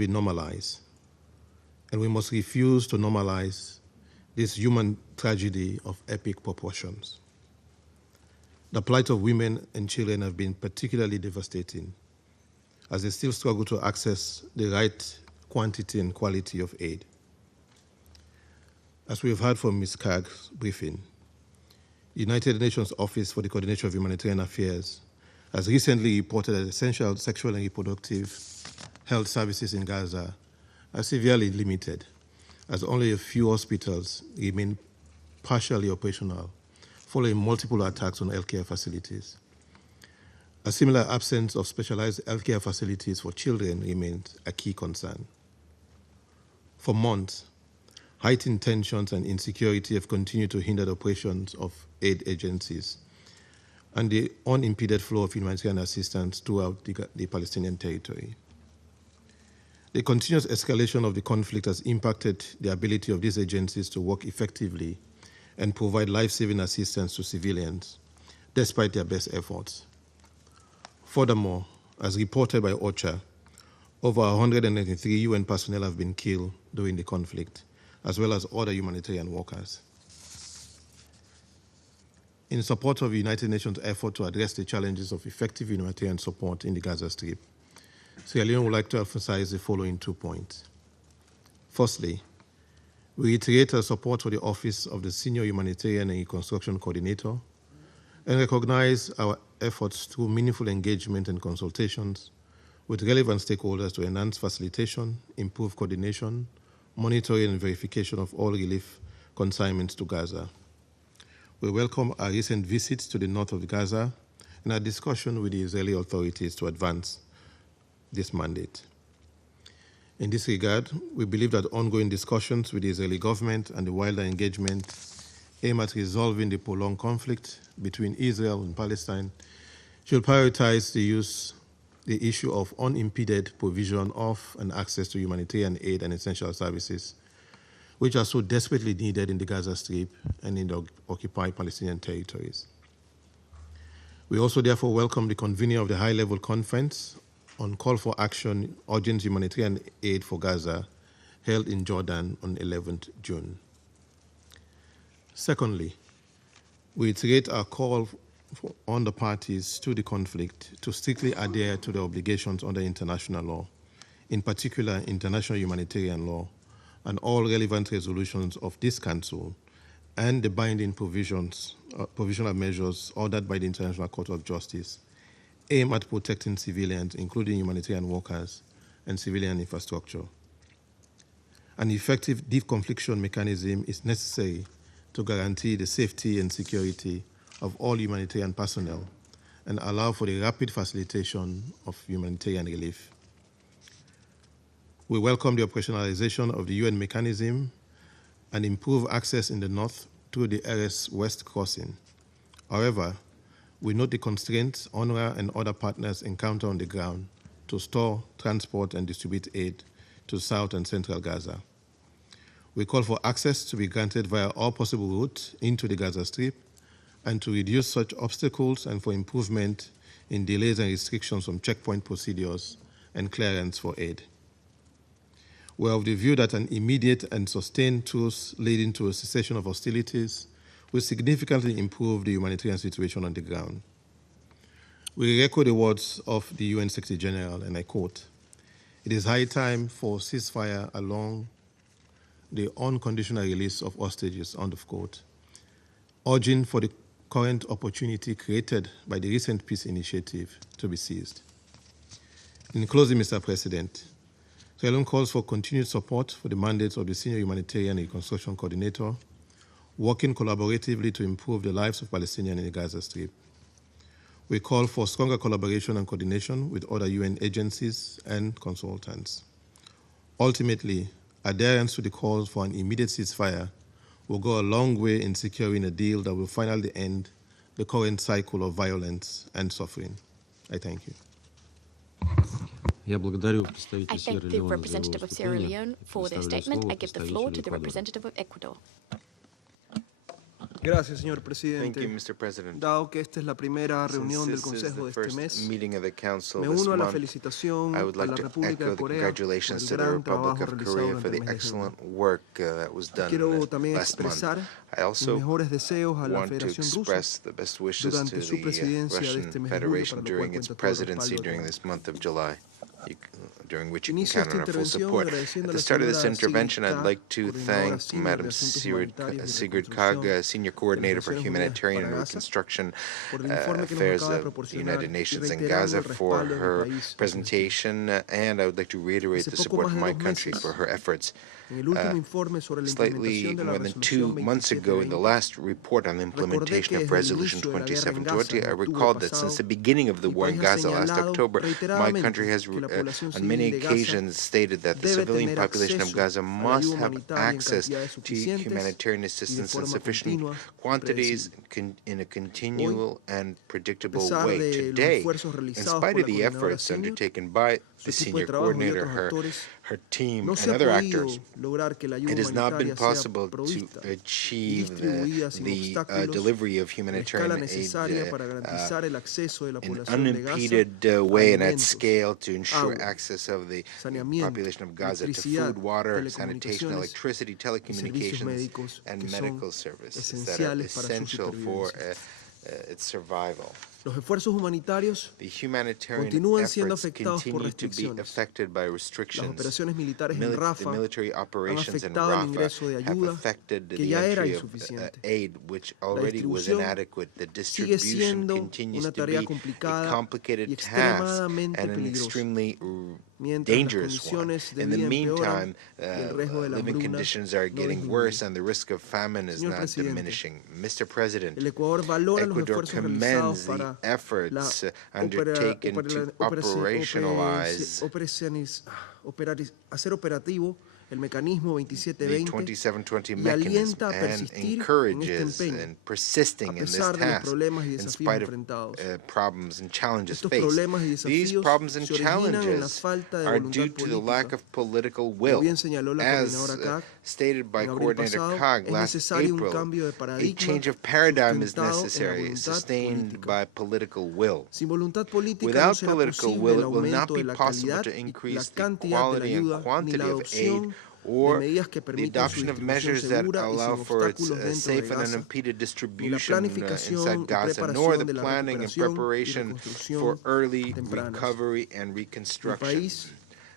be normalized, and we must refuse to normalize this human tragedy of epic proportions. The plight of women and children have been particularly devastating, as they still struggle to access the right quantity and quality of aid. As we have heard from Ms. Kagg's briefing, the United Nations Office for the Coordination of Humanitarian Affairs has recently reported that essential sexual and reproductive health services in Gaza are severely limited, as only a few hospitals remain partially operational following multiple attacks on healthcare facilities. A similar absence of specialized healthcare facilities for children remains a key concern. For months, heightened tensions and insecurity have continued to hinder the operations of aid agencies and the unimpeded flow of humanitarian assistance throughout the Palestinian territory. The continuous escalation of the conflict has impacted the ability of these agencies to work effectively and provide life-saving assistance to civilians, despite their best efforts. Furthermore, as reported by OCHA, over 193 UN personnel have been killed during the conflict, as well as other humanitarian workers. In support of the United Nations' effort to address the challenges of effective humanitarian support in the Gaza Strip, Sierra Leone would like to emphasize the following 2 points. Firstly, we reiterate our support for the Office of the Senior Humanitarian and Reconstruction Coordinator and recognize our efforts through meaningful engagement and consultations with relevant stakeholders to enhance facilitation, improve coordination, monitoring and verification of all relief consignments to Gaza. We welcome our recent visits to the north of Gaza and our discussion with the Israeli authorities to advance this mandate. In this regard, we believe that ongoing discussions with the Israeli government and the wider engagement aim at resolving the prolonged conflict between Israel and Palestine should prioritize the issue of unimpeded provision of and access to humanitarian aid and essential services, which are so desperately needed in the Gaza Strip and in the occupied Palestinian territories. We also therefore welcome the convening of the high-level conference on call for action urgent humanitarian aid for Gaza, held in Jordan on 11th June. Secondly, we reiterate our call on the parties to the conflict to strictly adhere to the obligations under international law, in particular international humanitarian law, and all relevant resolutions of this Council, and the binding provisional measures ordered by the International Court of Justice, aim at protecting civilians, including humanitarian workers and civilian infrastructure. An effective deconfliction mechanism is necessary to guarantee the safety and security of all humanitarian personnel and allow for the rapid facilitation of humanitarian relief. We welcome the operationalization of the UN mechanism and improve access in the north through the RS West crossing. However, we note the constraints UNRWA and other partners encounter on the ground to store, transport, and distribute aid to South and Central Gaza. We call for access to be granted via all possible routes into the Gaza Strip and to reduce such obstacles and for improvement in delays and restrictions from checkpoint procedures and clearance for aid. We are of the view that an immediate and sustained truce leading to a cessation of hostilities will significantly improve the humanitarian situation on the ground. We echo the words of the UN Secretary General, and I quote, "It is high time for ceasefire along the unconditional release of hostages," end of quote, urging for the current opportunity created by the recent peace initiative to be seized. In closing, Mr. President, Sierra Leone calls for continued support for the mandates of the Senior Humanitarian and Reconstruction Coordinator, working collaboratively to improve the lives of Palestinians in the Gaza Strip. We call for stronger collaboration and coordination with other UN agencies and consultants. Ultimately, adherence to the calls for an immediate ceasefire will go a long way in securing a deal that will finally end the current cycle of violence and suffering. I thank you. I thank the representative of Sierra Leone for their statement. I give the floor to the representative of Ecuador. Gracias, señor presidente. Thank you, Mr. President. Dado que esta es la primera reunión del Since this is Consejo de the este first mes, meeting of the Council me this uno a la month, felicitación I would a like la to República echo de the Corea por congratulations el to the gran Republic trabajo of realizado Korea durante for el the mes de junio. excellent work that was done Quiero también last month. expresar I mis also mejores deseos a la want to Federación Rusa express the best wishes to durante su the presidencia de este Russian mes de julio, Federation para lo cual during its cuenta todo el presidency respaldo during económico. this month of July, during which you can Inicio count esta on our full intervención support. agradeciendo At a the la start of this señora intervention, I'd Sigrid like to coordinadora thank senior Madam de Asuntos Humanitarios y Sigrid Reconstrucción Kaga, Senior de las Coordinator for Naciones Unidas Humanitarian para and Gaza, Reconstruction por el informe que nos Affairs acaba de of the proporcionar United y Nations in reiterando Gaza el for respaldo de mi her país a su gestión. presentation, and I would like to reiterate Hace the poco support más from de my 2 country meses, for her efforts. en el último informe sobre la Slightly implementación de la more than resolución 2 months ago, in the 2720, last report on the recordé implementation que of desde el Resolution inicio de la guerra en Gaza 2720, en I octubre recalled that pasado, since the beginning of the mi war in país ha Gaza last señalado October, my country reiteradamente has, que la población on civil many de Gaza occasions, stated that the debe civilian tener population of acceso Gaza a la must ayuda have humanitaria en access cantidades to suficientes humanitarian y de assistance in forma sufficient continua y quantities predecible. in a Hoy, continual and a predictable pesar way. de los Today, esfuerzos in realizados spite por of la the coordinadora efforts senior, undertaken by su the equipo de senior trabajo y coordinator, otros actores, her team, no and se ha other actors, podido lograr que la ayuda it has not been humanitaria sea possible to provista y achieve distribuida sin the obstáculos delivery of en la escala humanitarian aid necesaria para garantizar el acceso de la in población de Gaza unimpeded a way and at alimentos, scale to ensure agua, access of the saneamiento, population of Gaza to electricidad, food, water, sanitation, telecomunicaciones electricity, y servicios telecommunications, médicos and que son medical services that are esenciales para su essential for supervivencia. its survival. Los esfuerzos humanitarios The humanitarian continúan siendo efforts afectados por continue to be restricciones. affected by Las restrictions. operaciones militares en The Rafah military han operations in afectado el Rafah ingreso de have ayuda affected que the ya era entry of insuficiente. aid, which La already was distribución inadequate. The sigue distribution siendo continues una to tarea be a complicada y complicated task extremadamente and an peligrosa, extremely mientras las dangerous one. condiciones de In the vida empeoran meantime, y el riesgo de la living hambruna conditions are no getting disminuye. worse and the risk of famine is Señor not presidente, diminishing. Mr. President, el Ecuador valora los Ecuador esfuerzos realizados commends the para la efforts undertaken to operationalize hacer operativo el mecanismo the 2720 2720 y mechanism alienta a and persistir en este encourages empeño in persisting a in this pesar de los task problemas y in desafíos spite of enfrentados. problems and challenges Estos faced. problemas y These desafíos problems and se originan en la challenges falta de are voluntad due to the lack política. of political Como will. bien señaló la As coordinadora CAG, stated by en abril Coordinator pasado, COG es last necesario un April, cambio de a paradigma change of paradigm is sustentado en la necessary, voluntad sustained política. by political will. Sin voluntad política no Without será political posible will, el it will not aumento be de la possible calidad to y la increase the cantidad de la quality and ayuda ni quantity la of aid adopción de or medidas que the permitan su adoption of distribución measures that segura y allow sin for its obstáculos dentro de safe and Gaza, unimpeded ni la distribution planificación inside y Gaza, nor the preparación de la planning and recuperación y preparation for reconstrucción early tempranas. recovery and Mi reconstruction. país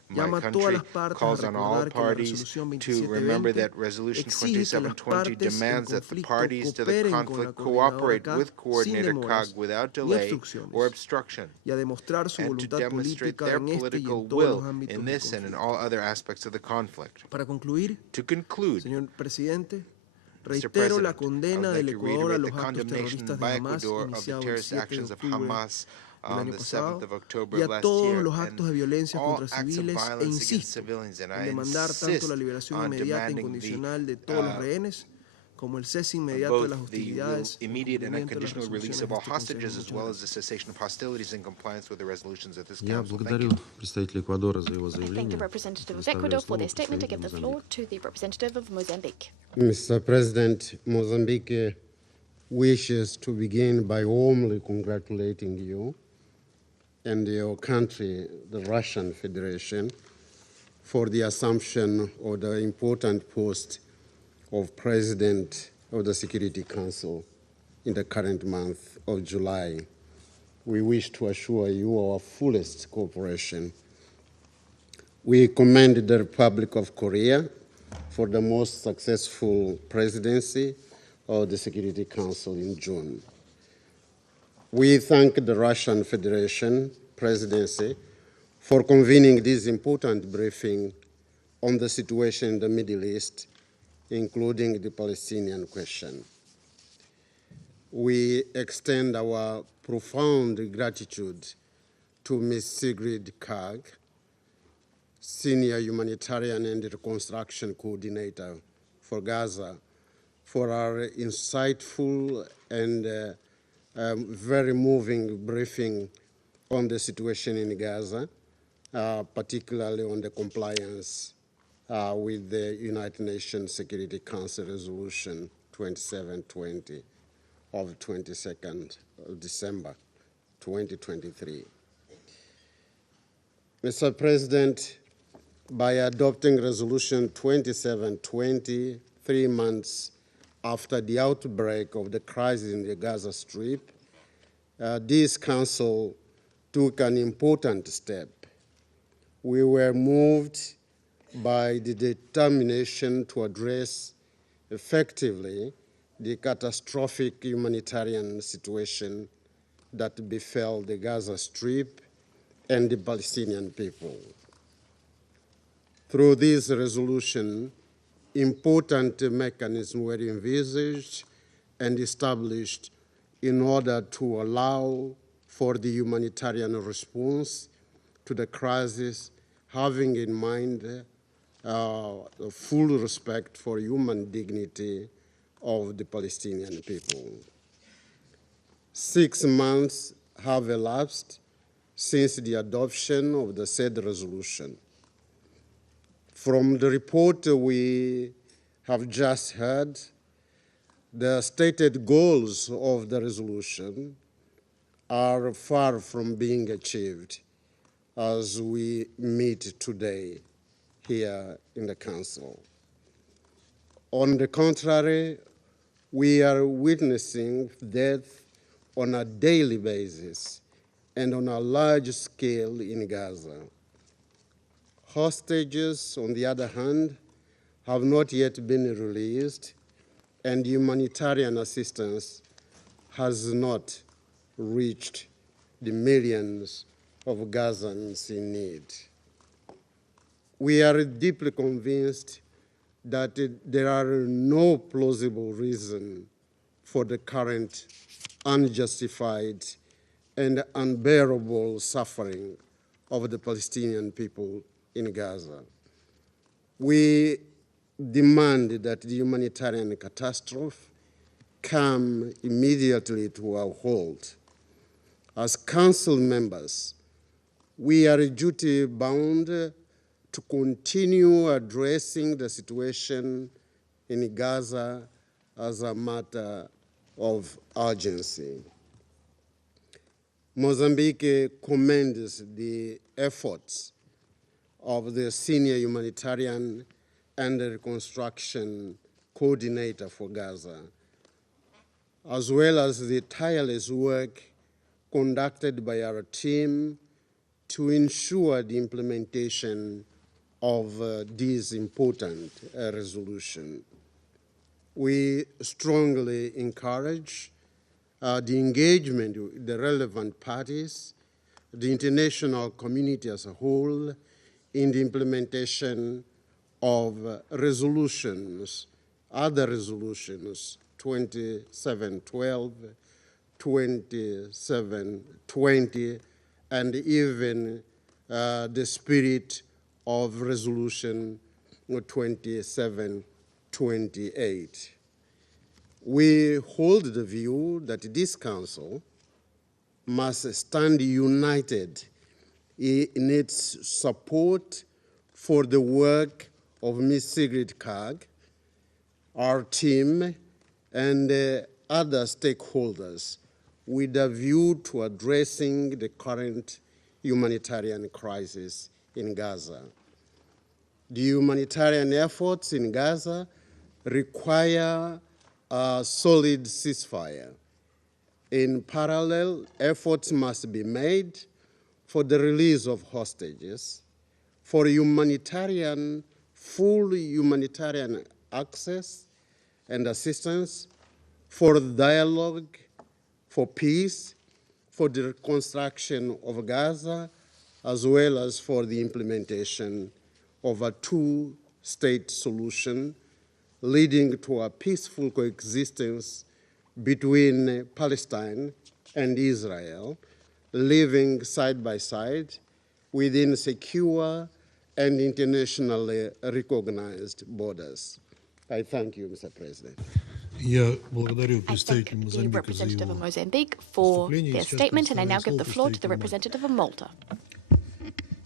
My llama a todas country las partes a calls on all recordar que la parties resolución to remember 2720 that Resolution exige que las 2720 partes en demands that the conflicto parties to the cooperen con la conflict coordinadora cooperate CAG with sin Coordinator demoras COG without ni delay or obstrucciones obstruction, y a demostrar su and to voluntad demonstrate política their en este y political en todos los will ámbitos in del this and in conflicto. all other aspects of the conflict. Para concluir, To conclude, señor presidente, Mr. reitero la President, I condena would del like to Ecuador a reiterate los the actos condemnation terroristas de by Hamas Ecuador of the iniciados el terrorist 7 de actions of octubre Hamas del on año the 7th pasado of October y of a last todos year, los and actos de violencia all contra acts of civiles e violence against insisto civilians, and en I demandar tanto insist la liberación on inmediata e demanding incondicional de todos los rehenes como el cese inmediato de both las the hostilidades en immediate and cumplimiento de las unconditional release resoluciones of de all este Consejo. hostages, as Muchas well as gracias. the cessation of hostilities in compliance with the resolutions of this Я council. Thank благодарю you. представителя Эквадора за его I thank the заявление. representative of Предоставляю Ecuador for слово their statement. I give представителю the floor Мозамбика. to the representative of Mozambique. Mr. President, Mozambique wishes to begin by warmly congratulating you and your country, the Russian Federation, for the assumption of the important post of President of the Security Council in the current month of July. We wish to assure you our fullest cooperation. We commend the Republic of Korea for the most successful presidency of the Security Council in June. We thank the Russian Federation presidency for convening this important briefing on the situation in the Middle East, including the Palestinian question. We extend our profound gratitude to Ms. Sigrid Kaag, Senior Humanitarian and Reconstruction Coordinator for Gaza, for our insightful and very moving briefing on the situation in Gaza, particularly on the compliance with the United Nations Security Council resolution 2720 of 22nd of December 2023. Mr. President, by adopting Resolution 2720, 3 months after the outbreak of the crisis in the Gaza Strip, this Council took an important step. We were moved by the determination to address effectively the catastrophic humanitarian situation that befell the Gaza Strip and the Palestinian people. Through this resolution, important mechanisms were envisaged and established in order to allow for the humanitarian response to the crisis, having in mind full respect for human dignity of the Palestinian people. 6 months have elapsed since the adoption of the said resolution. From the report we have just heard, the stated goals of the resolution are far from being achieved as we meet today here in the Council. On the contrary, we are witnessing death on a daily basis and on a large scale in Gaza. Hostages, on the other hand, have not yet been released, and humanitarian assistance has not reached the millions of Gazans in need. We are deeply convinced that there are no plausible reasons for the current unjustified and unbearable suffering of the Palestinian people in Gaza. We demand that the humanitarian catastrophe come immediately to a halt. As Council members, we are duty-bound to continue addressing the situation in Gaza as a matter of urgency. Mozambique commends the efforts of the Senior Humanitarian and Reconstruction Coordinator for Gaza, as well as the tireless work conducted by our team to ensure the implementation of this important resolution. We strongly encourage the engagement with the relevant parties, the international community as a whole, in the implementation of resolutions, other resolutions, 2712, 2720, and even the spirit of resolution 2728. We hold the view that this Council must stand united in its support for the work of Ms. Sigrid Kaag, our team, and other stakeholders with a view to addressing the current humanitarian crisis in Gaza. The humanitarian efforts in Gaza require a solid ceasefire. In parallel, efforts must be made for the release of hostages, for full humanitarian access and assistance, for dialogue, for peace, for the reconstruction of Gaza, as well as for the implementation of a two-state solution leading to a peaceful coexistence between Palestine and Israel, living side by side within secure and internationally recognized borders. I thank you, Mr. President. Я благодарю I thank представителя the Мозамбика за representative of его Mozambique for выступление. their Сейчас statement, and I now предоставляю give the слово floor to the представителю Мальты. representative of Malta.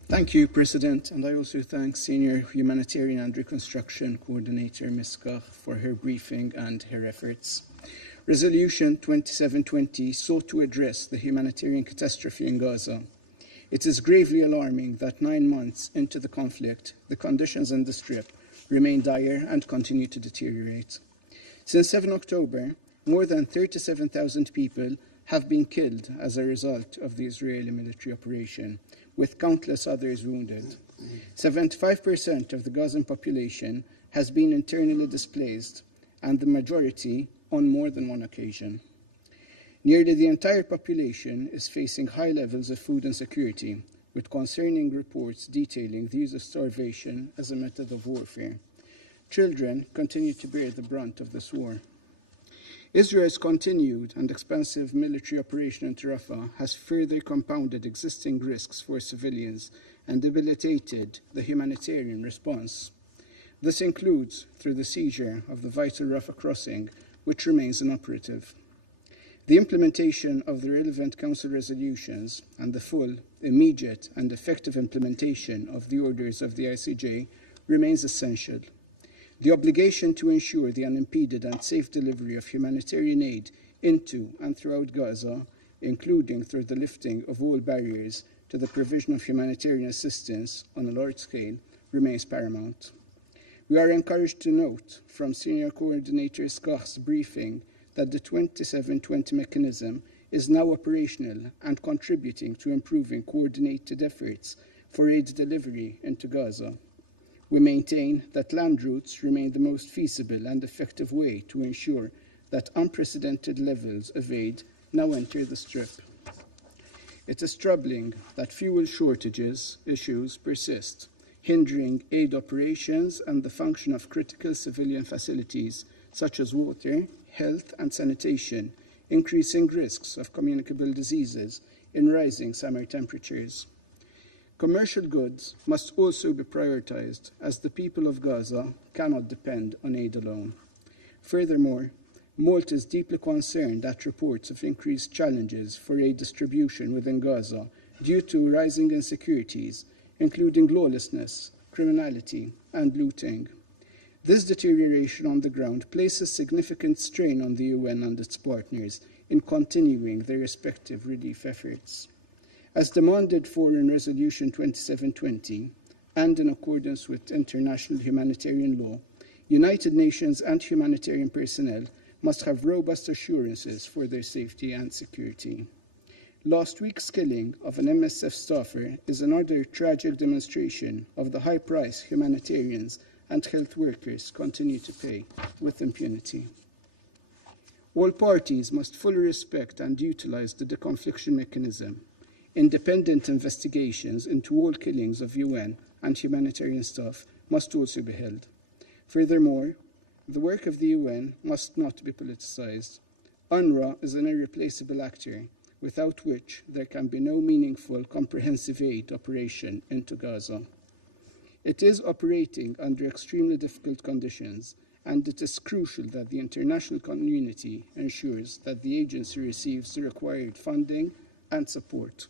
Thank you, President, and I also thank Senior Humanitarian and Reconstruction Coordinator Ms. Kach for her briefing and her efforts. Resolution 2720 sought to address the humanitarian catastrophe in Gaza. It is gravely alarming that 9 months into the conflict, the conditions in the Strip remain dire and continue to deteriorate. Since 7 October, more than 37,000 people have been killed as a result of the Israeli military operation, with countless others wounded. 75% of the Gazan population has been internally displaced, and the majority on more than one occasion. Nearly the entire population is facing high levels of food insecurity, with concerning reports detailing the use of starvation as a method of warfare. Children continue to bear the brunt of this war. Israel's continued and expansive military operation in Rafah has further compounded existing risks for civilians and debilitated the humanitarian response. This includes through the seizure of the vital Rafah crossing, which remains inoperative. The implementation of the relevant Council resolutions and the full, immediate, and effective implementation of the orders of the ICJ remains essential. The obligation to ensure the unimpeded and safe delivery of humanitarian aid into and throughout Gaza, including through the lifting of all barriers to the provision of humanitarian assistance on a large scale, remains paramount. We are encouraged to note from Senior Coordinator Skach's briefing that the 2720 mechanism is now operational and contributing to improving coordinated efforts for aid delivery into Gaza. We maintain that land routes remain the most feasible and effective way to ensure that unprecedented levels of aid now enter the Strip. It is troubling that fuel shortages issues persist, hindering aid operations and the function of critical civilian facilities such as water, health and sanitation, increasing risks of communicable diseases in rising summer temperatures. Commercial goods must also be prioritized, as the people of Gaza cannot depend on aid alone. Furthermore, Malta is deeply concerned at reports of increased challenges for aid distribution within Gaza due to rising insecurities, including lawlessness, criminality, and looting. This deterioration on the ground places significant strain on the UN and its partners in continuing their respective relief efforts. As demanded for in Resolution 2720, and in accordance with international humanitarian law, United Nations and humanitarian personnel must have robust assurances for their safety and security. Last week's killing of an MSF staffer is another tragic demonstration of the high price humanitarians and health workers continue to pay with impunity. All parties must fully respect and utilize the deconfliction mechanism. Independent investigations into all killings of UN and humanitarian staff must also be held. Furthermore, the work of the UN must not be politicized. UNRWA is an irreplaceable actor, without which there can be no meaningful comprehensive aid operation into Gaza. It is operating under extremely difficult conditions, and it is crucial that the international community ensures that the agency receives the required funding and support.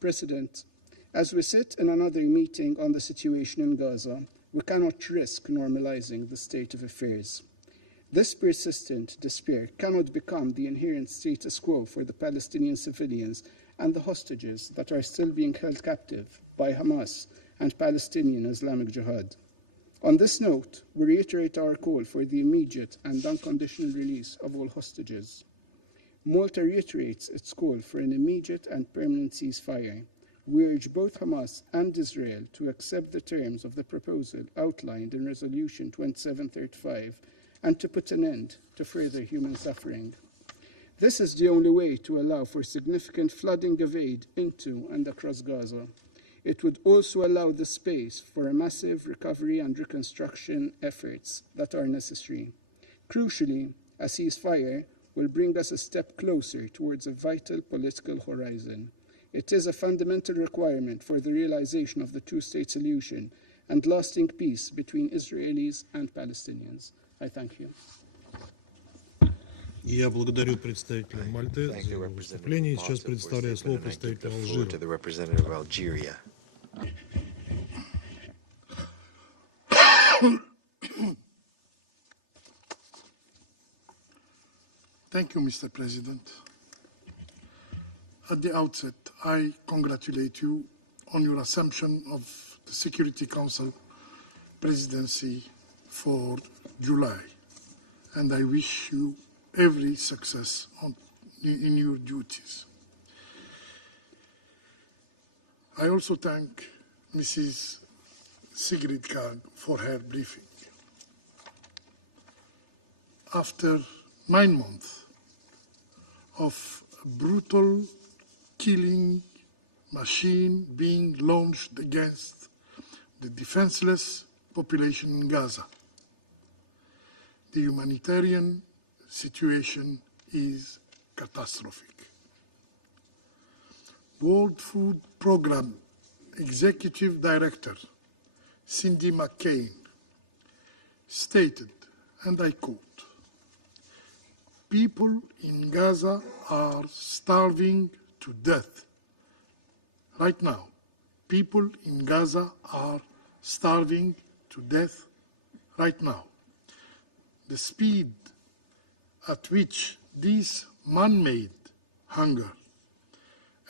President, as we sit in another meeting on the situation in Gaza, we cannot risk normalizing the state of affairs. This persistent despair cannot become the inherent status quo for the Palestinian civilians and the hostages that are still being held captive by Hamas and Palestinian Islamic Jihad. On this note, we reiterate our call for the immediate and unconditional release of all hostages. Malta reiterates its call for an immediate and permanent ceasefire. We urge both Hamas and Israel to accept the terms of the proposal outlined in Resolution 2735 and to put an end to further human suffering. This is the only way to allow for significant flooding of aid into and across Gaza. It would also allow the space for a massive recovery and reconstruction efforts that are necessary. Crucially, a ceasefire will bring us a step closer towards a vital political horizon. It is a fundamental requirement for the realization of the two-state solution and lasting peace between Israelis and Palestinians. I thank you. Я благодарю представителя Мальты за выступление. Сейчас предоставляю слово представителю Алжира. Thank you, Mr. President. At the outset, I congratulate you on your assumption of the Security Council presidency for July, and I wish you every success in your duties. I also thank Mrs. Sigrid Kaag for her briefing. After 9 months of a brutal killing machine being launched against the defenseless population in Gaza, the humanitarian situation is catastrophic. World Food Programme Executive Director Cindy McCain stated, and I quote, "People in Gaza are starving to death. Right now, people in Gaza are starving to death right now. The speed at which this man-made hunger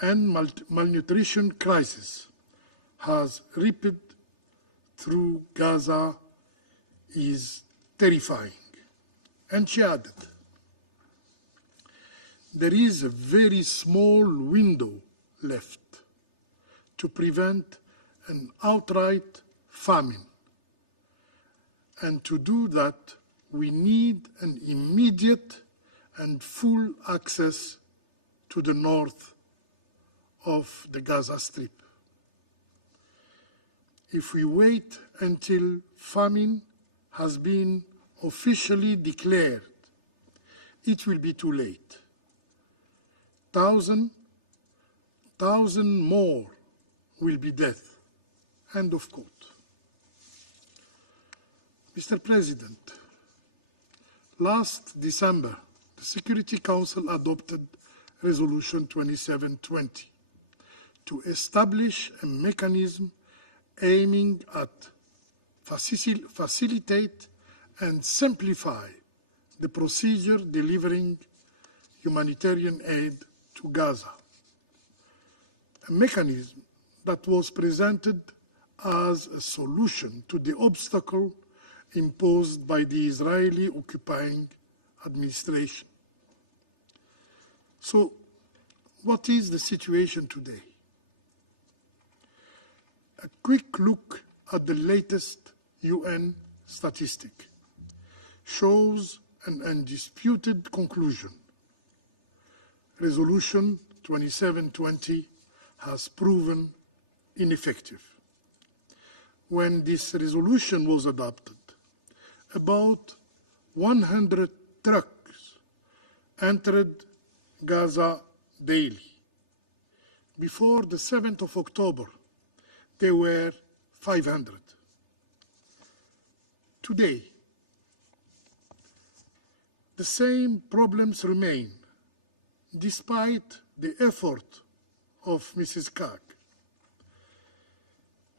and malnutrition crisis has ripped through Gaza is terrifying." And she added, "There is a very small window left to prevent an outright famine. And to do that, we need an immediate and full access to the north of the Gaza Strip. If we wait until famine has been officially declared, it will be too late. Thousand more will be dead." End of quote. Mr. President, last December, the Security Council adopted Resolution 2720 to establish a mechanism aiming at facilitate and simplify the procedure delivering humanitarian aid to Gaza, a mechanism that was presented as a solution to the obstacle imposed by the Israeli occupying administration. So, what is the situation today? A quick look at the latest UN statistic shows an undisputed conclusion. Resolution 2720 has proven ineffective. When this resolution was adopted, about 100 trucks entered Gaza daily. Before the 7th of October, there were 500. Today, the same problems remain, despite the effort of Mrs. Kaag.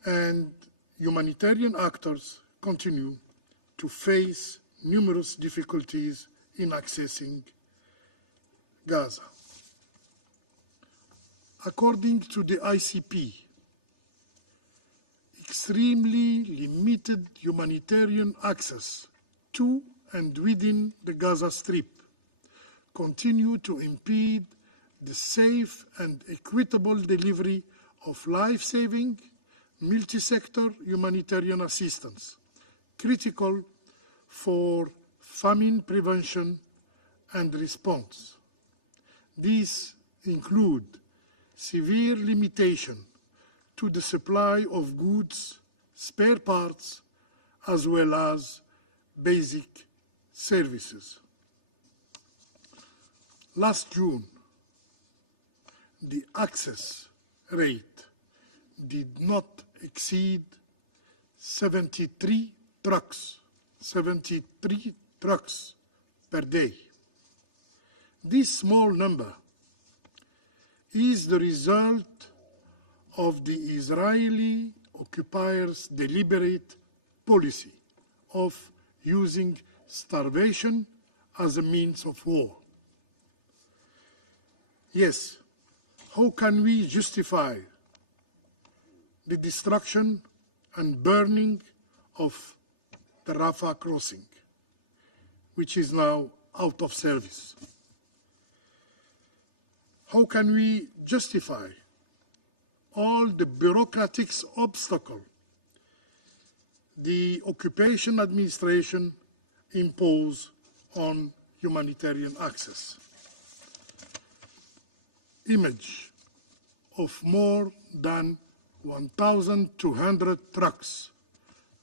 And humanitarian actors continue to face numerous difficulties in accessing Gaza. According to the ICP, extremely limited humanitarian access to and within the Gaza Strip continue to impede the safe and equitable delivery of life-saving, multi-sector humanitarian assistance, critical for famine prevention and response. These include severe limitation to the supply of goods, spare parts, as well as basic services. Last June, the access rate did not exceed 73 trucks per day. This small number is the result of the Israeli occupiers' deliberate policy of using starvation as a means of war. Yes, how can we justify the destruction and burning of the Rafah crossing, which is now out of service? How can we justify all the bureaucratic obstacles the occupation administration impose on humanitarian access? Image of more than 1,200 trucks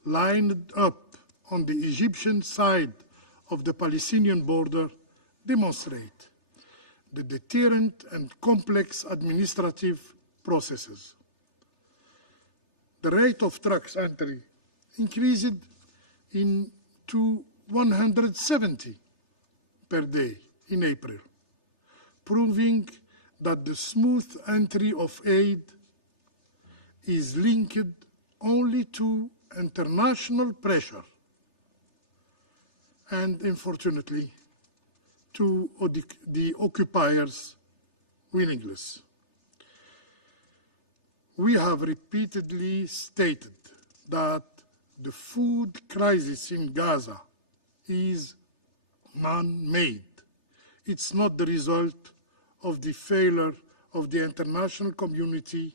lined up on the Egyptian side of the Palestinian border demonstrate the deterrent and complex administrative processes. The rate of trucks entry increased to 170 per day in April, proving that the smooth entry of aid is linked only to international pressure and, unfortunately, to the occupiers' willingness. We have repeatedly stated that the food crisis in Gaza is man-made. It's not the result of the failure of the international community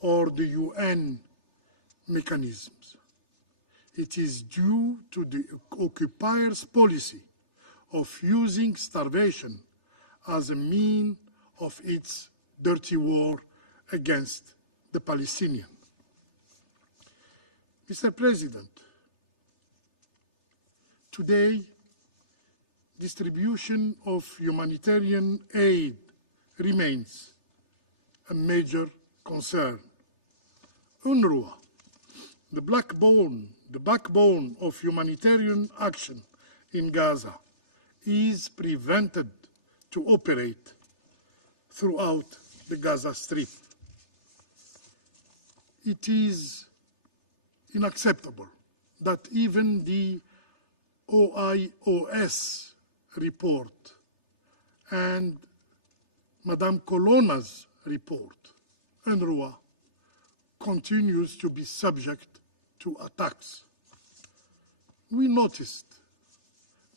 or the UN mechanisms. It is due to the occupiers' policy of using starvation as a means of its dirty war against the Palestinians. Mr. President, today, distribution of humanitarian aid remains a major concern. UNRWA, the backbone of humanitarian action in Gaza, is prevented to operate throughout the Gaza Strip. It is unacceptable that even the OIOS report and Madame Colonna's report, UNRWA continues to be subject to attacks. We noticed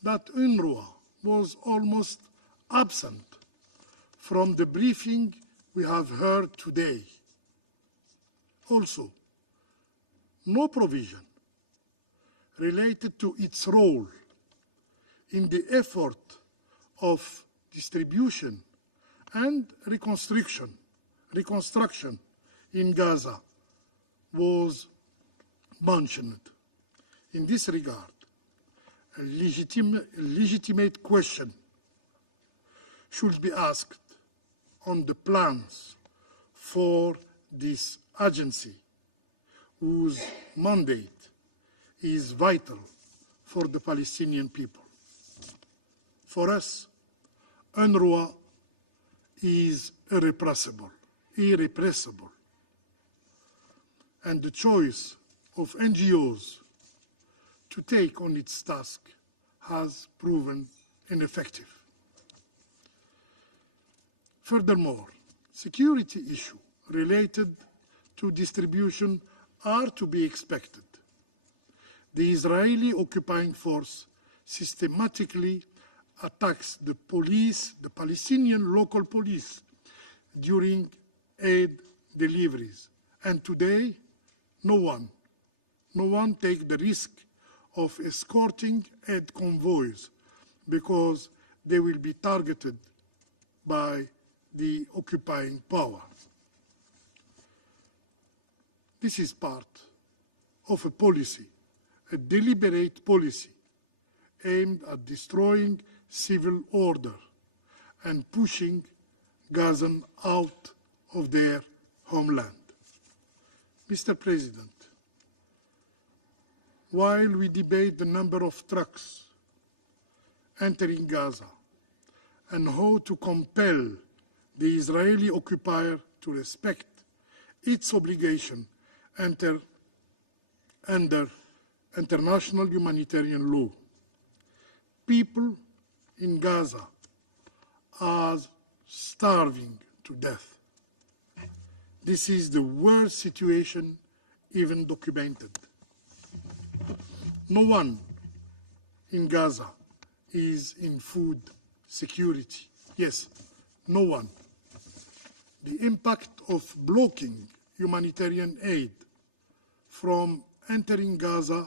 that UNRWA was almost absent from the briefing we have heard today. Also, no provision related to its role in the effort of distribution and reconstruction in Gaza was mentioned. In this regard, a legitimate question should be asked on the plans for this agency, whose mandate is vital for the Palestinian people. For us, UNRWA is irrepressible, and the choice of NGOs to take on its task has proven ineffective. Furthermore, security issues related to distribution are to be expected. The Israeli occupying force systematically attacks the police, the Palestinian local police, during aid deliveries. And today, no one takes the risk of escorting aid convoys because they will be targeted by the occupying power. This is part of a policy, a deliberate policy aimed at destroying civil order and pushing Gazans out of their homeland. Mr. President, while we debate the number of trucks entering Gaza and how to compel the Israeli occupier to respect its obligation under international humanitarian law. People in Gaza are starving to death. This is the worst situation even documented. No one in Gaza is in food security. Yes, no one. The impact of blocking humanitarian aid from entering Gaza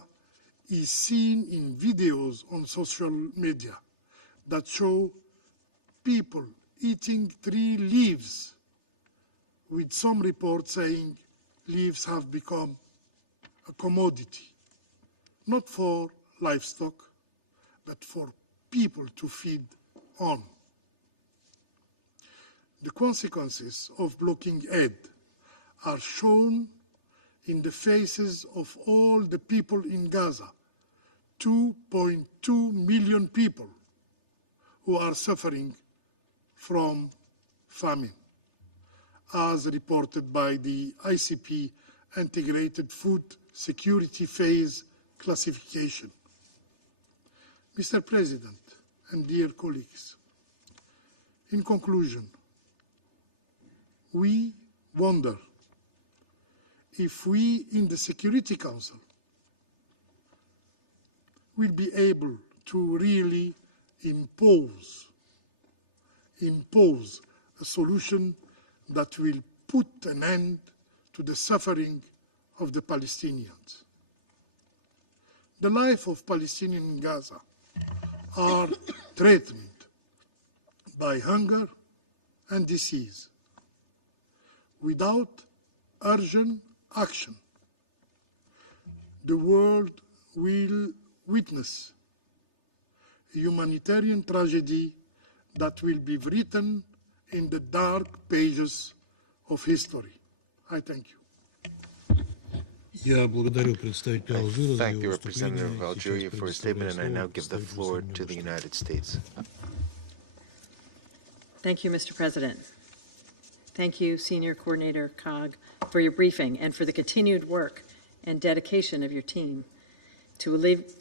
is seen in videos on social media that show people eating 3 leaves, with some reports saying leaves have become a commodity, not for livestock, but for people to feed on. The consequences of blocking aid are shown in the faces of all the people in Gaza, 2.2 million people who are suffering from famine, as reported by the ICP Integrated Food Security Phase Classification. Mr. President and dear colleagues, in conclusion, we wonder if we in the Security Council will be able to really impose a solution that will put an end to the suffering of the Palestinians. The life of Palestinians in Gaza are threatened by hunger and disease. Without urgent action, the world will witness a humanitarian tragedy that will be written in the dark pages of history. I thank you. Я благодарю представителя Алжира за Thank the его representative of выступление. Algeria Сейчас for his statement, and I now предоставляю give the слово floor представителю to the Соединенных United States. Thank you, Mr. President. Thank you, Senior Coordinator COG, for your briefing and for the continued work and dedication of your team to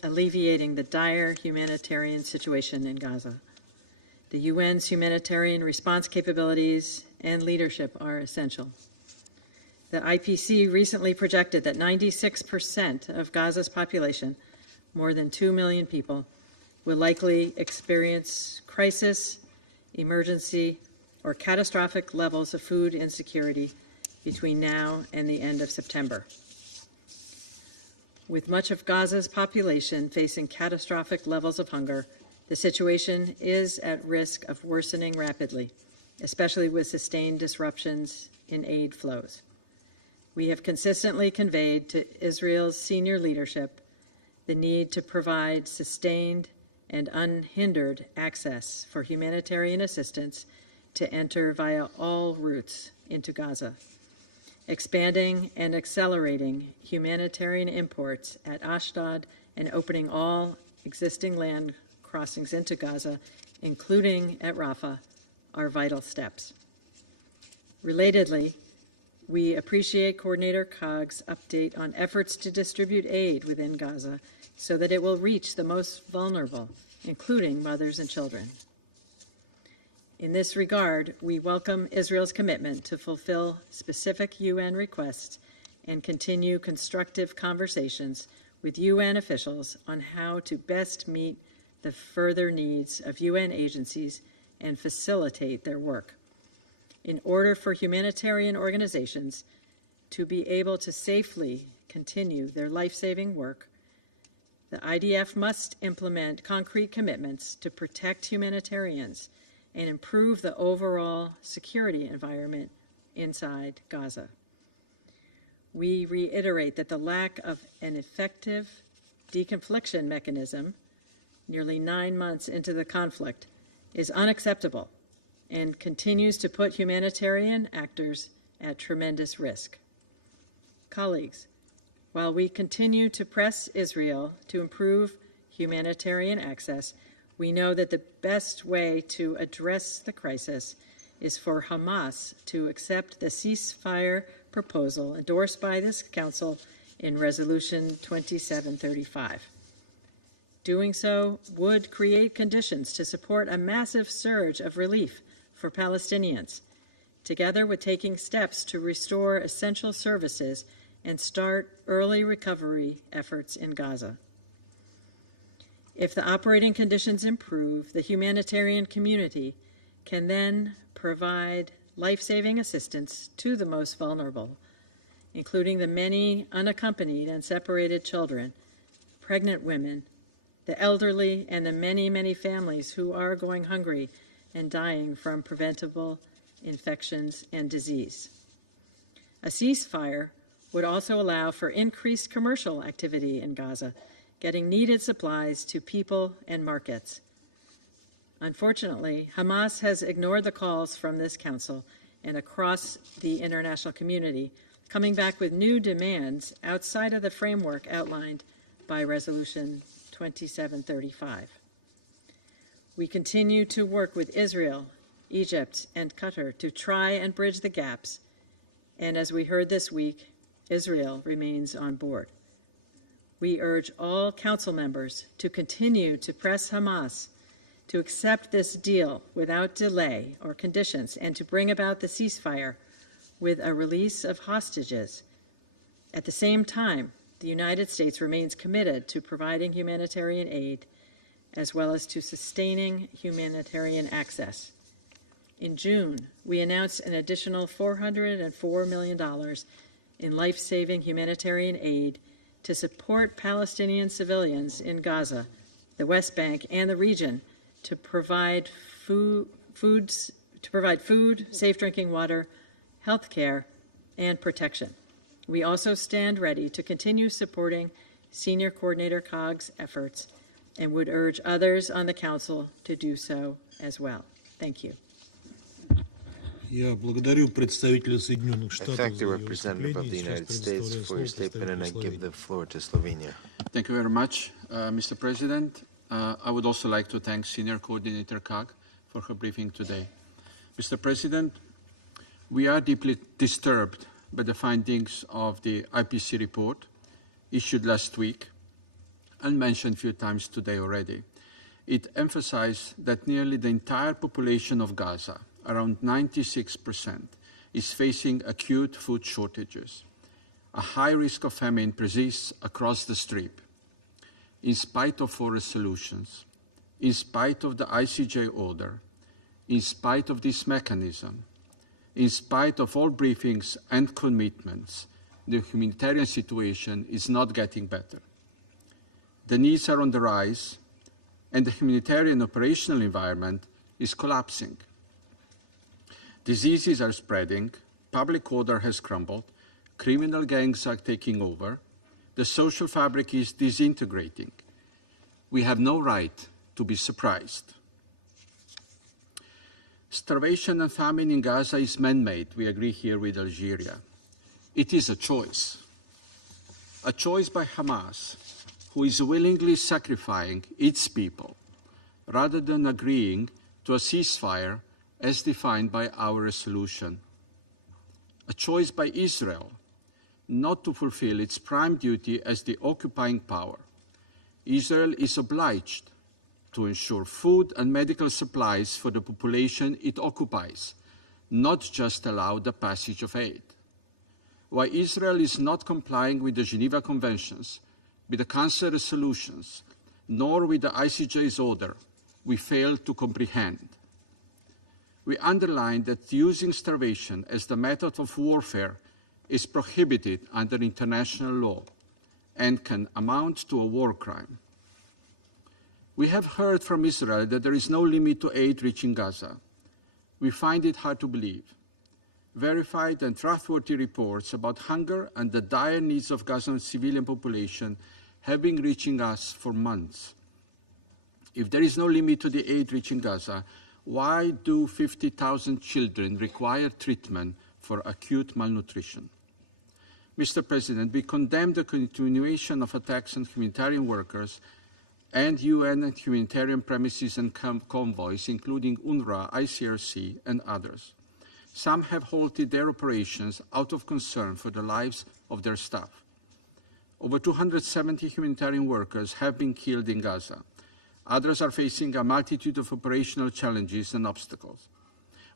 alleviating the dire humanitarian situation in Gaza. The UN's humanitarian response capabilities and leadership are essential. The IPC recently projected that 96% of Gaza's population, more than 2 million people, will likely experience crisis, emergency, or catastrophic levels of food insecurity between now and the end of September. With much of Gaza's population facing catastrophic levels of hunger, the situation is at risk of worsening rapidly, especially with sustained disruptions in aid flows. We have consistently conveyed to Israel's senior leadership the need to provide sustained and unhindered access for humanitarian assistance to enter via all routes into Gaza, expanding and accelerating humanitarian imports at Ashdod and opening all existing land crossings into Gaza, including at Rafah, are vital steps. Relatedly, we appreciate Coordinator COG's update on efforts to distribute aid within Gaza so that it will reach the most vulnerable, including mothers and children. In this regard, we welcome Israel's commitment to fulfill specific UN requests and continue constructive conversations with UN officials on how to best meet the further needs of UN agencies and facilitate their work. In order for humanitarian organizations to be able to safely continue their life-saving work, the IDF must implement concrete commitments to protect humanitarians and improve the overall security environment inside Gaza. We reiterate that the lack of an effective deconfliction mechanism nearly 9 months into the conflict is unacceptable and continues to put humanitarian actors at tremendous risk. Colleagues, while we continue to press Israel to improve humanitarian access, we know that the best way to address the crisis is for Hamas to accept the ceasefire proposal endorsed by this Council in Resolution 2735. Doing so would create conditions to support a massive surge of relief for Palestinians, together with taking steps to restore essential services and start early recovery efforts in Gaza. If the operating conditions improve, the humanitarian community can then provide life-saving assistance to the most vulnerable, including the many unaccompanied and separated children, pregnant women, the elderly, and the many, many families who are going hungry and dying from preventable infections and disease. A ceasefire would also allow for increased commercial activity in Gaza, getting needed supplies to people and markets. Unfortunately, Hamas has ignored the calls from this Council and across the international community, coming back with new demands outside of the framework outlined by Resolution 2735. We continue to work with Israel, Egypt, and Qatar to try and bridge the gaps, and as we heard this week, Israel remains on board. We urge all Council members to continue to press Hamas to accept this deal without delay or conditions and to bring about the ceasefire with a release of hostages. At the same time, the United States remains committed to providing humanitarian aid as well as to sustaining humanitarian access. In June, we announced an additional $404 million in life-saving humanitarian aid to support Palestinian civilians in Gaza, the West Bank, and the region to provide food, safe drinking water, health care, and protection. We also stand ready to continue supporting Senior Coordinator Cog's efforts and would urge others on the Council to do so as well. Thank you. Я благодарю представителя Соединенных I Штатов thank за the его representative of the выступление. United Сейчас States предоставляю for your слово statement, and I представителю give the Словении. floor to Slovenia. Thank you very much, Mr. President. I would also like to thank Senior Coordinator CAG for her briefing today. Mr. President, we are deeply disturbed by the findings of the IPC report issued last week and mentioned a few times today already. It emphasized that nearly the entire population of Gaza, around 96%, is facing acute food shortages. A high risk of famine persists across the Strip. In spite of forest solutions, in spite of the ICJ order, in spite of this mechanism, in spite of all briefings and commitments, the humanitarian situation is not getting better. The needs are on the rise, and the humanitarian operational environment is collapsing. Diseases are spreading, public order has crumbled, criminal gangs are taking over, the social fabric is disintegrating. We have no right to be surprised. Starvation and famine in Gaza is man-made, we agree here with Algeria. It is a choice by Hamas, who is willingly sacrificing its people rather than agreeing to a ceasefire as defined by our resolution. A choice by Israel not to fulfill its prime duty as the occupying power. Israel is obliged to ensure food and medical supplies for the population it occupies, not just allow the passage of aid. Why Israel is not complying with the Geneva Conventions, with the Council resolutions, nor with the ICJ's order, we fail to comprehend. We underline that using starvation as the method of warfare is prohibited under international law and can amount to a war crime. We have heard from Israel that there is no limit to aid reaching Gaza. We find it hard to believe. Verified and trustworthy reports about hunger and the dire needs of Gazan civilian population have been reaching us for months. If there is no limit to the aid reaching Gaza, why do 50,000 children require treatment for acute malnutrition? Mr. President, we condemn the continuation of attacks on humanitarian workers and UN and humanitarian premises and convoys, including UNRWA, ICRC, and others. Some have halted their operations out of concern for the lives of their staff. Over 270 humanitarian workers have been killed in Gaza. Others are facing a multitude of operational challenges and obstacles.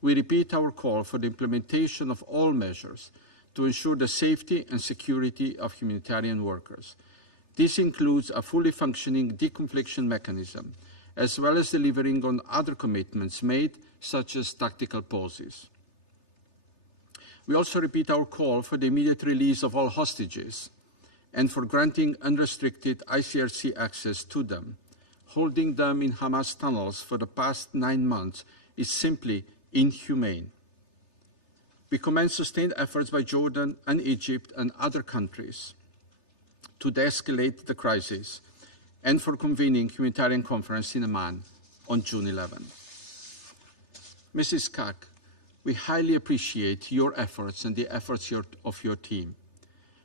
We repeat our call for the implementation of all measures to ensure the safety and security of humanitarian workers. This includes a fully functioning deconfliction mechanism, as well as delivering on other commitments made, such as tactical pauses. We also repeat our call for the immediate release of all hostages and for granting unrestricted ICRC access to them. Holding them in Hamas tunnels for the past 9 months is simply inhumane. We commend sustained efforts by Jordan and Egypt and other countries to de-escalate the crisis and for convening humanitarian conference in Amman on June 11. Mrs. Kak, we highly appreciate your efforts and the efforts of your team.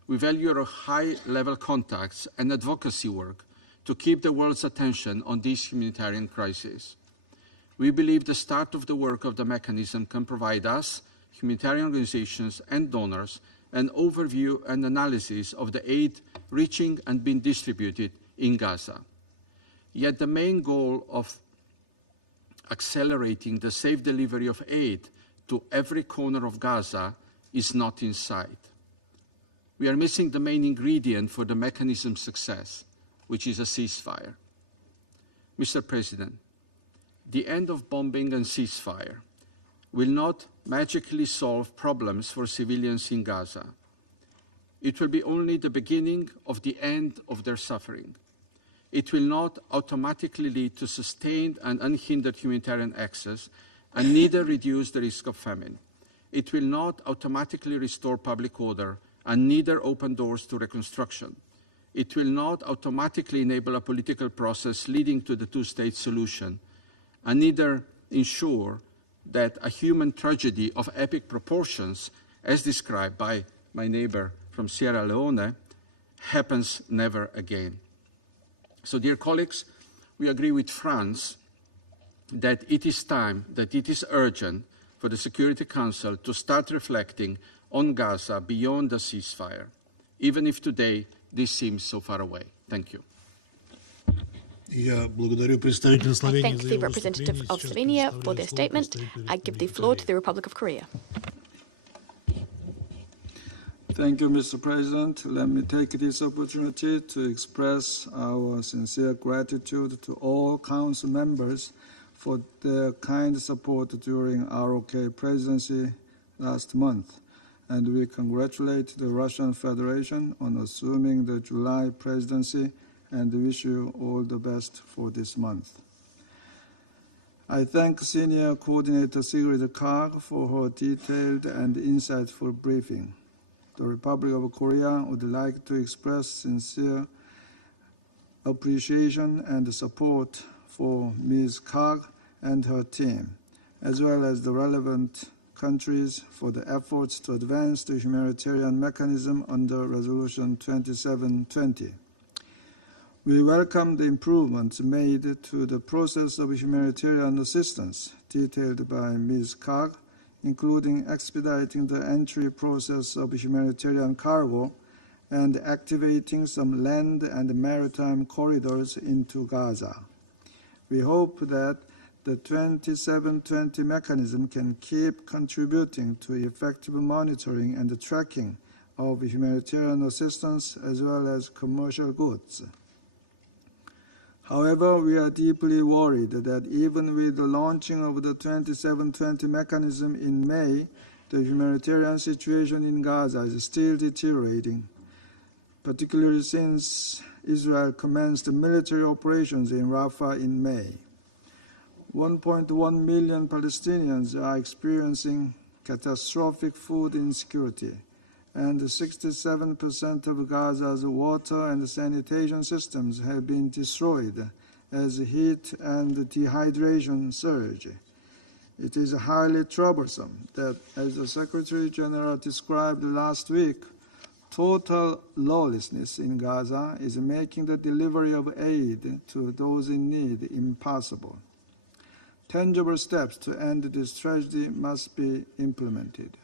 We value your high-level contacts and advocacy work to keep the world's attention on this humanitarian crisis. We believe the start of the work of the mechanism can provide us, humanitarian organizations and donors, an overview and analysis of the aid reaching and being distributed in Gaza. Yet the main goal of accelerating the safe delivery of aid to every corner of Gaza is not in sight. We are missing the main ingredient for the mechanism's success, which is a ceasefire. Mr. President, the end of bombing and ceasefire will not magically solve problems for civilians in Gaza. It will be only the beginning of the end of their suffering. It will not automatically lead to sustained and unhindered humanitarian access, and neither reduce the risk of famine. It will not automatically restore public order, and neither open doors to reconstruction. It will not automatically enable a political process leading to the two-state solution, and neither ensure that a human tragedy of epic proportions, as described by my neighbor from Sierra Leone, happens never again. So, dear colleagues, we agree with France that it is time, that it is urgent for the Security Council to start reflecting on Gaza beyond the ceasefire, even if today this seems so far away. Thank you. I thank the representative of Slovenia for their statement. I give the floor to the Republic of Korea. Thank you, Mr. President. Let me take this opportunity to express our sincere gratitude to all Council members for their kind support during ROK presidency last month. And we congratulate the Russian Federation on assuming the July presidency and wish you all the best for this month. I thank Senior Coordinator Sigrid Kaag for her detailed and insightful briefing. The Republic of Korea would like to express sincere appreciation and support for Ms. Kaag and her team, as well as the relevant countries for the efforts to advance the humanitarian mechanism under Resolution 2720. We welcome the improvements made to the process of humanitarian assistance detailed by Ms. Kaag, including expediting the entry process of humanitarian cargo and activating some land and maritime corridors into Gaza. We hope that the 2720 mechanism can keep contributing to effective monitoring and tracking of humanitarian assistance as well as commercial goods. However, we are deeply worried that even with the launching of the 2720 mechanism in May, the humanitarian situation in Gaza is still deteriorating, particularly since Israel commenced military operations in Rafah in May. 1.1 million Palestinians are experiencing catastrophic food insecurity, and 67% of Gaza's water and sanitation systems have been destroyed as heat and dehydration surge. It is highly troublesome that, as the Secretary General described last week, total lawlessness in Gaza is making the delivery of aid to those in need impossible. tangible steps to end this tragedy must be implemented.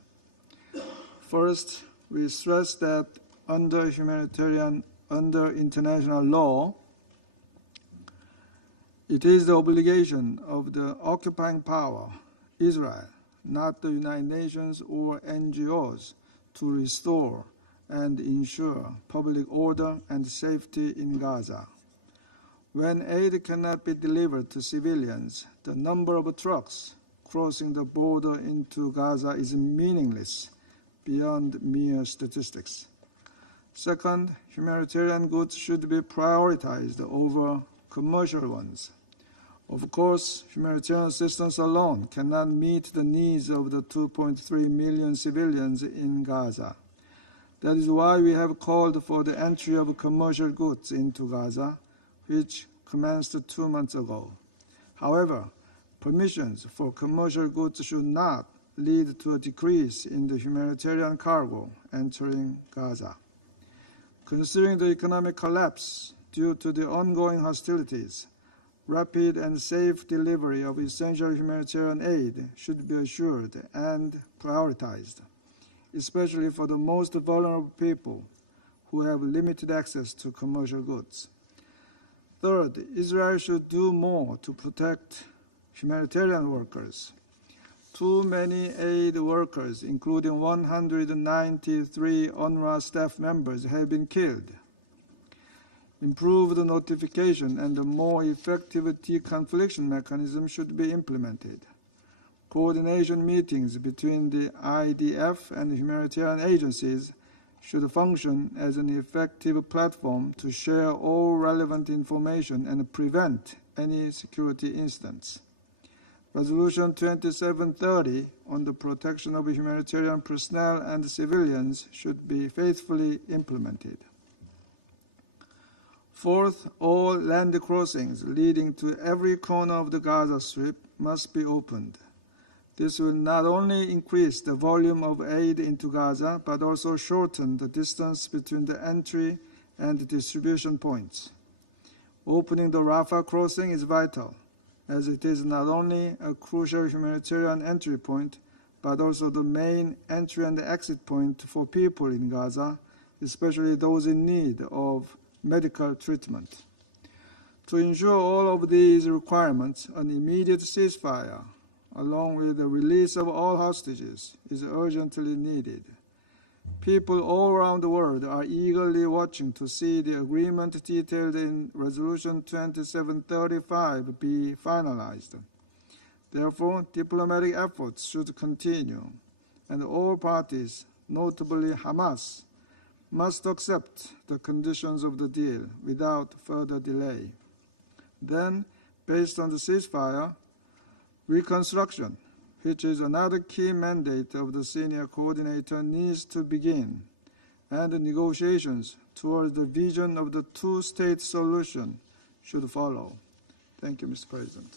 First, we stress that under international law, it is the obligation of the occupying power, Israel, not the United Nations or NGOs, to restore and ensure public order and safety in Gaza. When aid cannot be delivered to civilians, the number of trucks crossing the border into Gaza is meaningless beyond mere statistics. Second, humanitarian goods should be prioritized over commercial ones. Of course, humanitarian assistance alone cannot meet the needs of the 2.3 million civilians in Gaza. That is why we have called for the entry of commercial goods into Gaza, which commenced 2 months ago. However, permissions for commercial goods should not lead to a decrease in the humanitarian cargo entering Gaza. Considering the economic collapse due to the ongoing hostilities, rapid and safe delivery of essential humanitarian aid should be assured and prioritized, especially for the most vulnerable people who have limited access to commercial goods. Third, Israel should do more to protect humanitarian workers. Too many aid workers, including 193 UNRWA staff members, have been killed. Improved notification and a more effective deconfliction mechanism should be implemented. Coordination meetings between the IDF and humanitarian agencies should function as an effective platform to share all relevant information and prevent any security incidents. Resolution 2730 on the protection of humanitarian personnel and civilians should be faithfully implemented. Fourth, all land crossings leading to every corner of the Gaza Strip must be opened. This will not only increase the volume of aid into Gaza, but also shorten the distance between the entry and distribution points. Opening the Rafah crossing is vital, as it is not only a crucial humanitarian entry point, but also the main entry and exit point for people in Gaza, especially those in need of medical treatment. To ensure all of these requirements, an immediate ceasefire, along with the release of all hostages, is urgently needed. People all around the world are eagerly watching to see the agreement detailed in Resolution 2735 be finalized. Therefore, diplomatic efforts should continue, and all parties, notably Hamas, must accept the conditions of the deal without further delay. Then, based on the ceasefire, reconstruction, which is another key mandate of the senior coordinator, needs to begin, and the negotiations towards the vision of the two-state solution should follow. Thank you, Mr. President.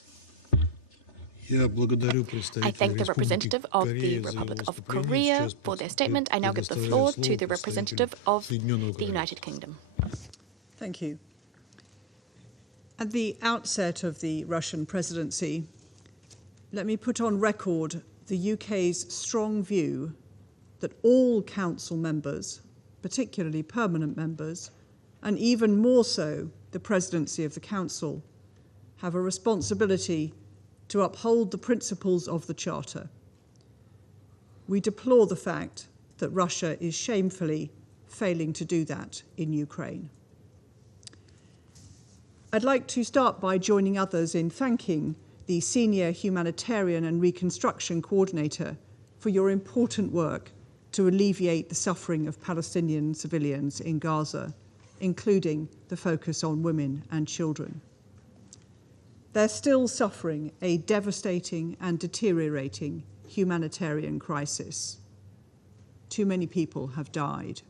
I thank the representative of the Republic of Korea for their statement. I now give the floor to the representative of the United Kingdom. Thank you. At the outset of the Russian presidency, let me put on record the UK's strong view that all council members, particularly permanent members, and even more so the presidency of the council, have a responsibility to uphold the principles of the Charter. We deplore the fact that Russia is shamefully failing to do that in Ukraine. I'd like to start by joining others in thanking the Senior Humanitarian and Reconstruction Coordinator for your important work to alleviate the suffering of Palestinian civilians in Gaza, including the focus on women and children. They're still suffering a devastating and deteriorating humanitarian crisis. Too many people have died.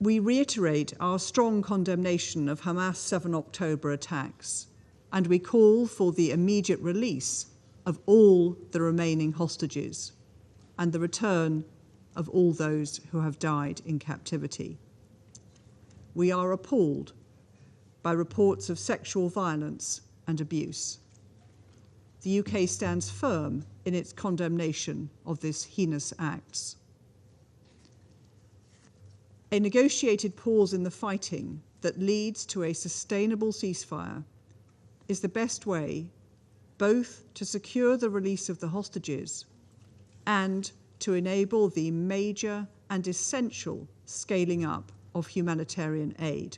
We reiterate our strong condemnation of Hamas' 7 October attacks, and we call for the immediate release of all the remaining hostages and the return of all those who have died in captivity. We are appalled by reports of sexual violence and abuse. The UK stands firm in its condemnation of this heinous acts. A negotiated pause in the fighting that leads to a sustainable ceasefire is the best way both to secure the release of the hostages and to enable the major and essential scaling up of humanitarian aid.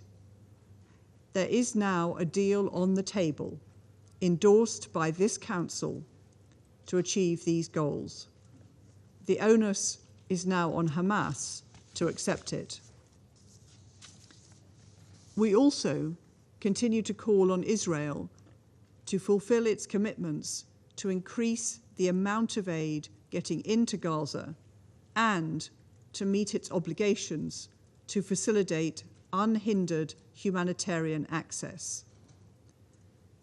There is now a deal on the table, endorsed by this Council, to achieve these goals. The onus is now on Hamas to accept it. We also continue to call on Israel to fulfill its commitments to increase the amount of aid getting into Gaza and to meet its obligations to facilitate unhindered humanitarian access.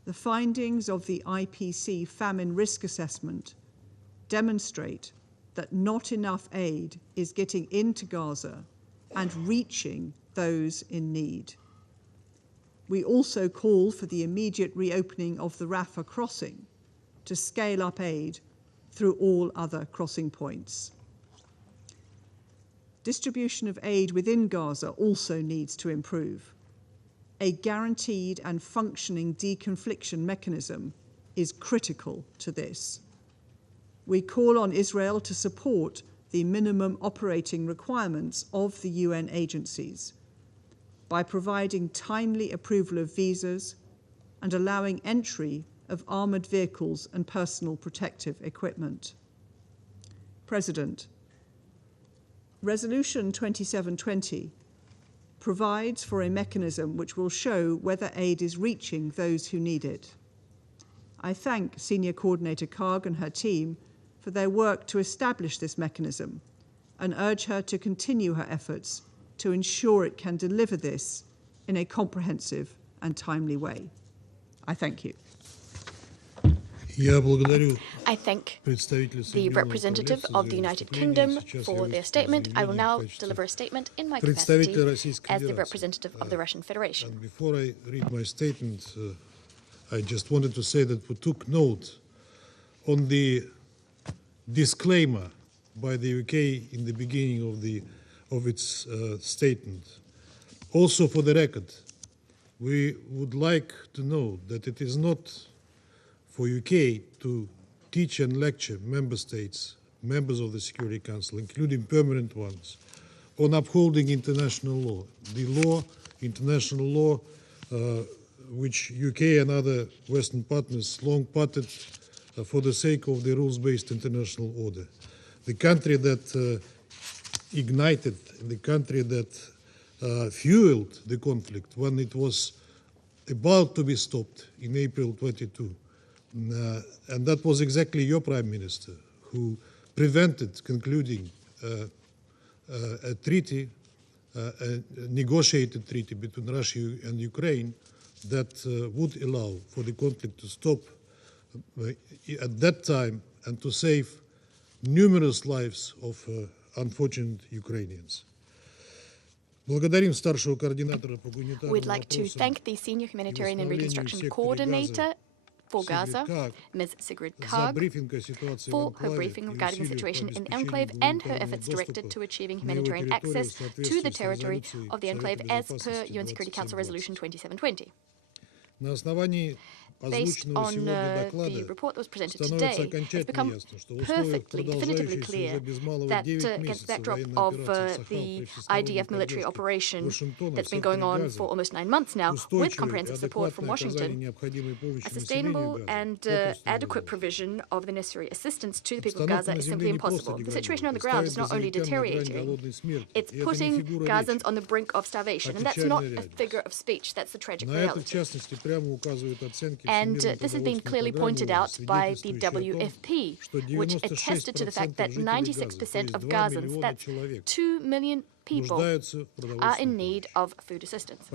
The findings of the IPC famine risk assessment demonstrate that not enough aid is getting into Gaza and reaching those in need. We also call for the immediate reopening of the Rafah crossing to scale up aid through all other crossing points. Distribution of aid within Gaza also needs to improve. A guaranteed and functioning deconfliction mechanism is critical to this. We call on Israel to support the minimum operating requirements of the UN agencies by providing timely approval of visas and allowing entry of armoured vehicles and personal protective equipment. President, Resolution 2720 provides for a mechanism which will show whether aid is reaching those who need it. I thank Senior Coordinator Karg and her team for their work to establish this mechanism and urge her to continue her efforts to ensure it can deliver this in a comprehensive and timely way. I thank you. I thank the representative of the United Kingdom for their statement. I will now deliver a statement in my capacity as the representative of the Russian Federation. And before I read my statement, I just wanted to say that we took note on the disclaimer by the UK in the beginning of its statement. Also, for the record, we would like to know that it is not for UK to teach and lecture member states, members of the Security Council, including permanent ones, on upholding international law. The law, international law, which UK and other Western partners long parted for the sake of the rules-based international order. The country that ignited, the country that fueled the conflict when it was about to be stopped in April 22. And that was exactly your Prime Minister who prevented concluding a treaty, a negotiated treaty between Russia and Ukraine that would allow for the conflict to stop at that time and to save numerous lives of unfortunate Ukrainians. We'd like to thank the Senior Humanitarian and Reconstruction Coordinator for Gaza, Ms. Sigrid Karg, for her briefing regarding the situation in the enclave and her efforts directed to achieving humanitarian access to the territory of the enclave as per UN Security Council Resolution 2720. Based on the report that was presented today, it's become perfectly, definitively clear that against the backdrop of the IDF military operation that's been going on for almost 9 months now, with comprehensive support from Washington, a sustainable and adequate provision of the necessary assistance to the people of Gaza is simply impossible. The situation on the ground is not only deteriorating, it's putting Gazans on the brink of starvation, and that's not a figure of speech, that's the tragic reality. And this has been clearly pointed out by the WFP, which attested to the fact that 96% of Gazans, that's 2 million people, are in need of food assistance.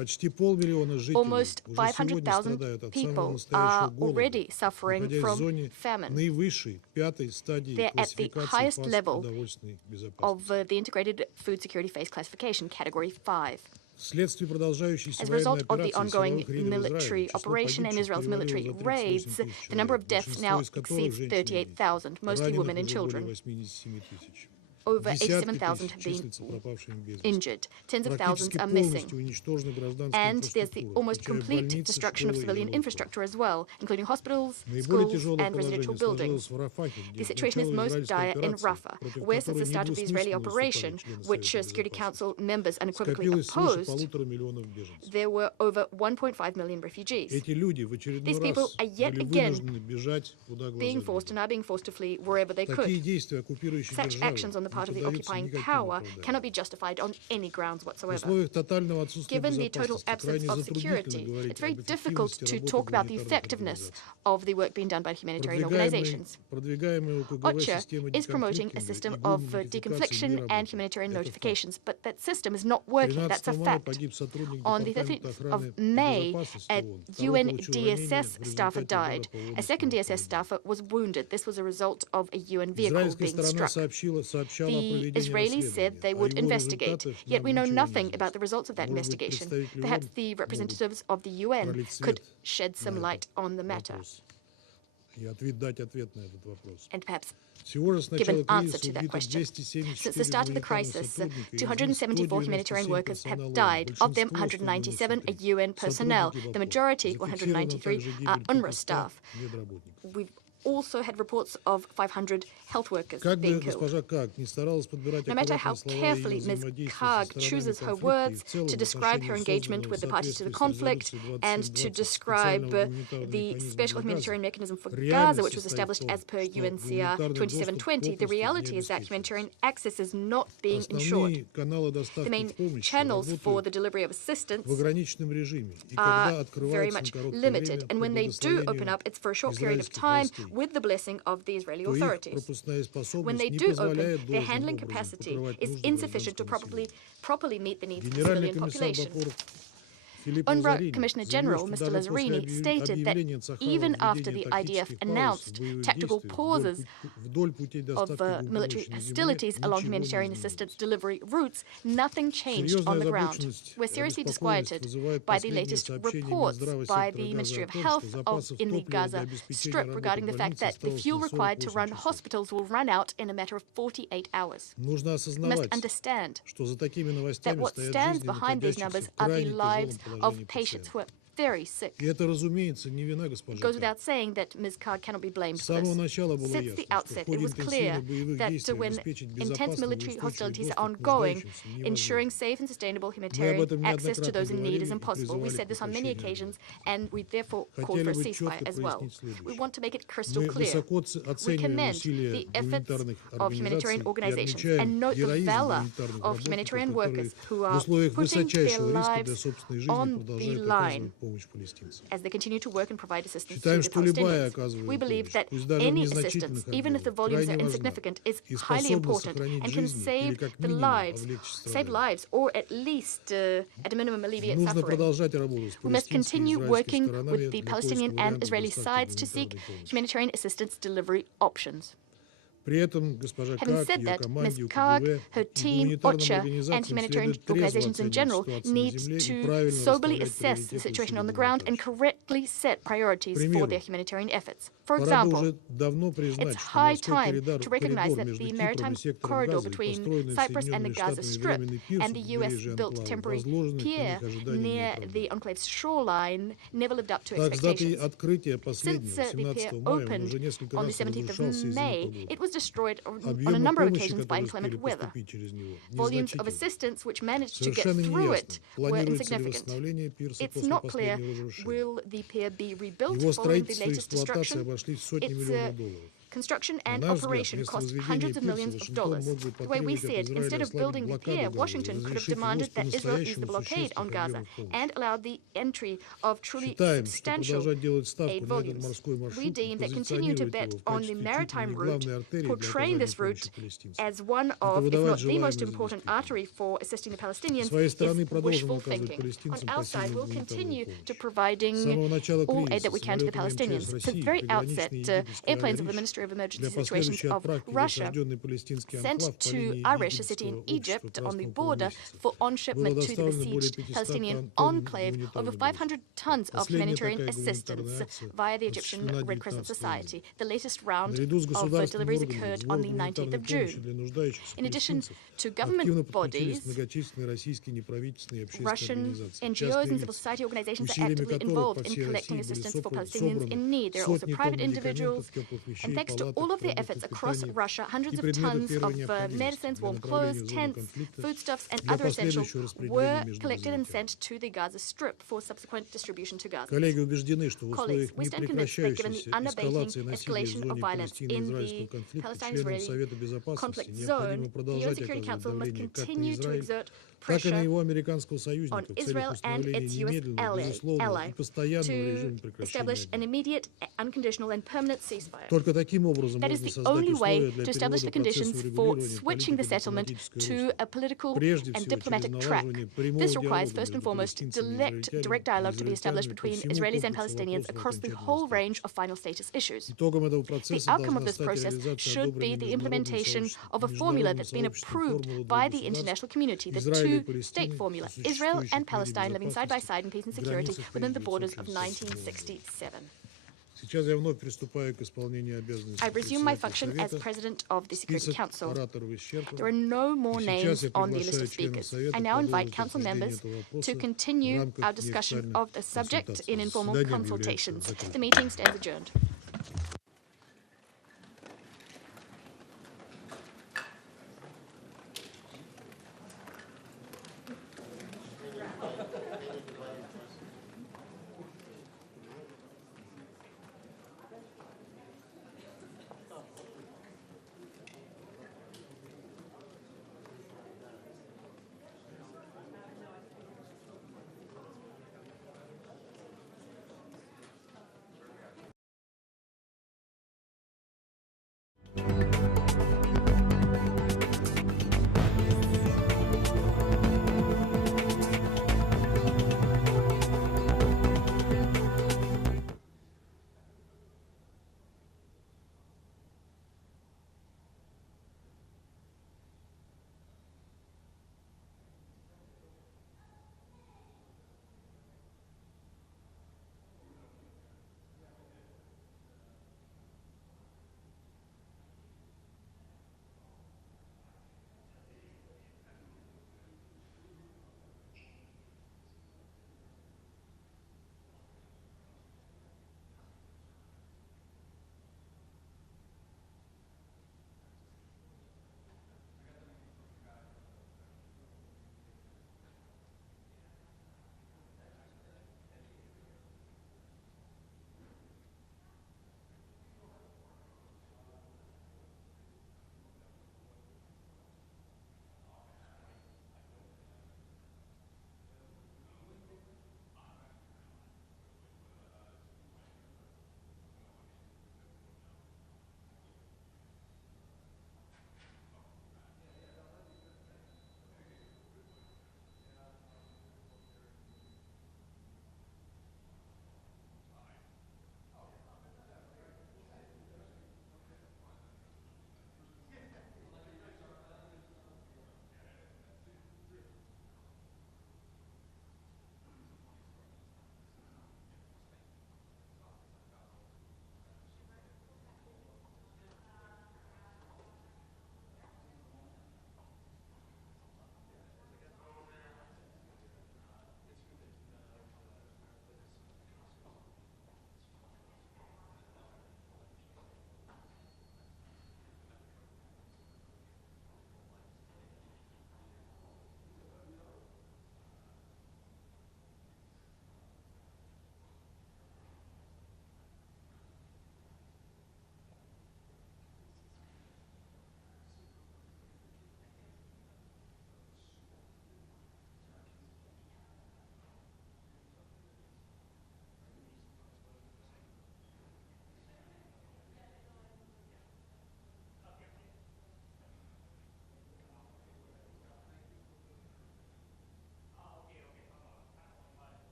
Almost 500,000 people are already suffering from famine. They're at the highest level of the Integrated Food Security Phase Classification, Category 5. As a result of the ongoing military operation and Israel's military raids, the number of deaths now exceeds 38,000, mostly women and children. Over 87,000 have been injured. Tens of thousands are missing. And there's the almost complete destruction of civilian infrastructure as well, including hospitals, schools, and residential buildings. The situation is most dire in Rafah, where since the start of the Israeli operation, which Security Council members unequivocally opposed, there were over 1.5 million refugees. These people are yet again being forced and are being forced to flee wherever they could. Such actions on the part of the occupying power cannot be justified on any grounds whatsoever. Given the total absence of security, it's very difficult to talk about the effectiveness of the work being done by humanitarian organizations. OCHA is promoting a system of deconfliction and humanitarian notifications, but that system is not working. That's a fact. On the 13th of May, a UN DSS staffer died. A second DSS staffer was wounded. This was a result of a UN vehicle being struck. The Israelis said they would investigate, yet we know nothing about the results of that investigation. Perhaps the representatives of the UN could shed some light on the matter and perhaps give an answer to that question. Since the start of the crisis, 274 humanitarian workers have died. Of them, 197 are UN personnel. The majority, 193, are UNRWA staff. We've also had reports of 500 health workers being killed. No matter how carefully Ms. Karg chooses her words to describe her engagement with the parties to the conflict and to describe the special humanitarian mechanism for Gaza, which was established as per UNCR 2720, the reality is that humanitarian access is not being ensured. The main channels for the delivery of assistance are very much limited, and when they do open up, it's for a short period of time with the blessing of the Israeli authorities. When they do open, their handling capacity is insufficient to properly meet the needs of the civilian population. UNRWA Commissioner General, Mr. Lazzarini, stated that even after the IDF announced tactical pauses of military hostilities along humanitarian assistance delivery routes, nothing changed on the ground. We're seriously disquieted by the latest reports by the Ministry of Health in the Gaza Strip regarding the fact that the fuel required to run hospitals will run out in a matter of 48 hours. We must understand that what stands behind these numbers are the lives of patients who are very sick. It goes without saying that Ms. Karg cannot be blamed for this. Since the outset, it was clear that when intense military hostilities are ongoing, ensuring safe and sustainable humanitarian access to those in need is impossible. We said this on many occasions, and we therefore called for a ceasefire as well. We want to make it crystal clear. We commend the efforts of humanitarian organizations and note the valor of humanitarian workers who are putting their lives on the line as they continue to work and provide assistance to the Palestinians. We believe that any assistance, even if the volumes are insignificant, is highly important and can save lives, or at least, at a minimum, alleviate suffering. We must continue working with the Palestinian and Israeli sides to seek humanitarian assistance delivery options. Having said that, Ms. Karg, her team, OCHA, and humanitarian organizations in general need to soberly assess the situation on the ground and correctly set priorities for their humanitarian efforts. For example, it's high time to recognize that the maritime corridor between Cyprus and the Gaza Strip and the U.S.-built temporary pier near the enclave's shoreline never lived up to expectations. Since the pier opened on the 17th of May, it was destroyed on a number of occasions by inclement weather. Volumes of assistance which managed to get through it were insignificant. It's not clear will the pier be rebuilt following the latest destruction. Its construction and operation cost hundreds of millions of dollars. The way we see it, instead of building the pier, Washington could have demanded that Israel ease the blockade on Gaza and allowed the entry of truly substantial aid volumes. We deem that continuing to bet on the maritime route, portraying this route as one of, if not the most important artery for assisting the Palestinians, is wishful thinking. On our side, we'll continue to providing all aid that we can to the Palestinians. From the very outset, airplanes of the Ministry of Emergency Situations of Russia sent to Arish, a city in Egypt on the border, for on-shipment to the besieged Palestinian enclave over 500 tons of humanitarian assistance via the Egyptian Red Crescent Society. The latest round of deliveries occurred on the 19th of June. In addition to government bodies, Russian NGOs and civil society organizations are actively involved in collecting assistance for Palestinians in need. There are also private individuals, and thanks to all of their efforts across Russia, hundreds of tons of medicines, warm clothes, tents, foodstuffs, and other essentials were collected and sent to the Gaza Strip for subsequent distribution to Gaza. Colleagues, we stand convinced that given the unabating escalation of violence in the Palestine-Israeli conflict zone, the UN Security Council must continue to exert pressure on Israel and its US ally to establish an immediate, unconditional, and permanent ceasefire. That is the only way to establish the conditions for switching the settlement to a political and diplomatic track. This requires, first and foremost, direct dialogue to be established between Israelis and Palestinians across the whole range of final status issues. The outcome of this process should be the implementation of a formula that's been approved by the international community, the two-state formula, Israel and Palestine living side by side in peace and security within the borders of 1967. I resume my function as President of the Security Council. There are no more names on the list of speakers. I now invite Council members to continue our discussion of the subject in informal consultations. The meeting stands adjourned.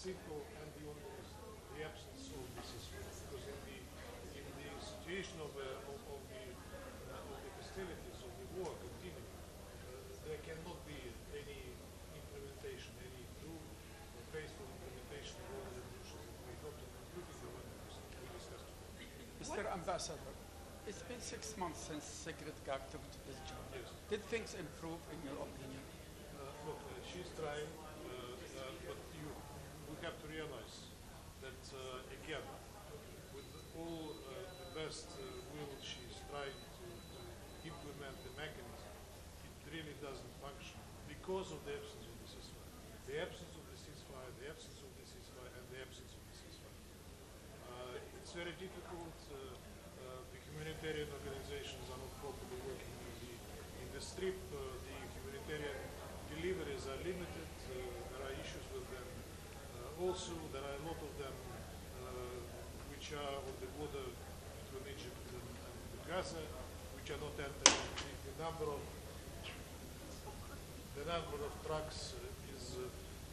simple and the absence of the ceasefire. Because in the situation of the hostilities of the war continuing, there cannot be any implementation, any true faithful implementation of all the resolutions that we adopted, including the one that we discussed today. Mr. Ambassador, it's been 6 months since Sigrid Kaag took this job. Yes. Did things improve in your opinion? Look, she's trying, but we have to realize that, again, with all the best will she's trying to implement the mechanism, it really doesn't function because of the absence of the ceasefire. The absence of the ceasefire, the absence of the ceasefire, and the absence of the ceasefire. It's very difficult. The humanitarian organizations are not properly working in the strip. The humanitarian deliveries are limited. There are issues with them. Also, there are a lot of them which are on the border between Egypt and Gaza, which are not entering. The number of trucks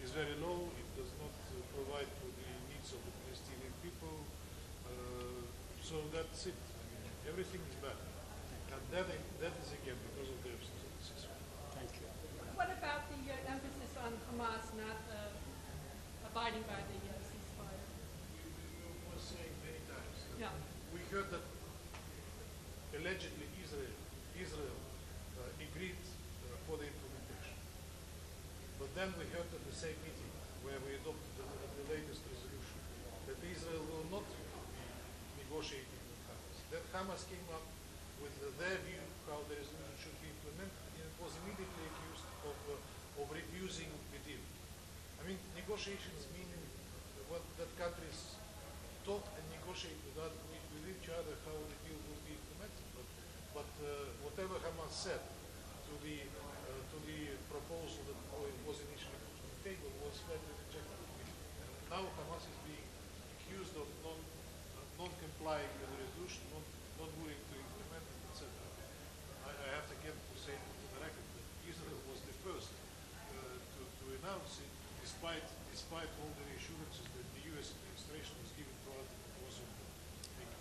is very low. It does not provide for the needs of the Palestinian people. So that's it. I mean, everything is bad. And that is again because of the absence of the ceasefire. Thank you. What about the emphasis on Hamas not abiding by the ceasefire? We were saying many times. Yeah. We heard that allegedly Israel agreed for the implementation. But then we heard at the same meeting where we adopted the latest resolution that Israel will not be negotiating with Hamas. That Hamas came up with their view how the resolution should be implemented, and it was immediately accused of refusing the deal. I mean, negotiations meaning what that countries talk and negotiate with each other how the deal will be implemented. But whatever Hamas said to the proposal that was initially put on the table was flatly rejected. And now Hamas is being accused of non-complying with the resolution, not willing to implement it, etc. I have to say to the record that Israel was the first to announce it, despite all the assurances that the U.S. administration was giving throughout the course of the week.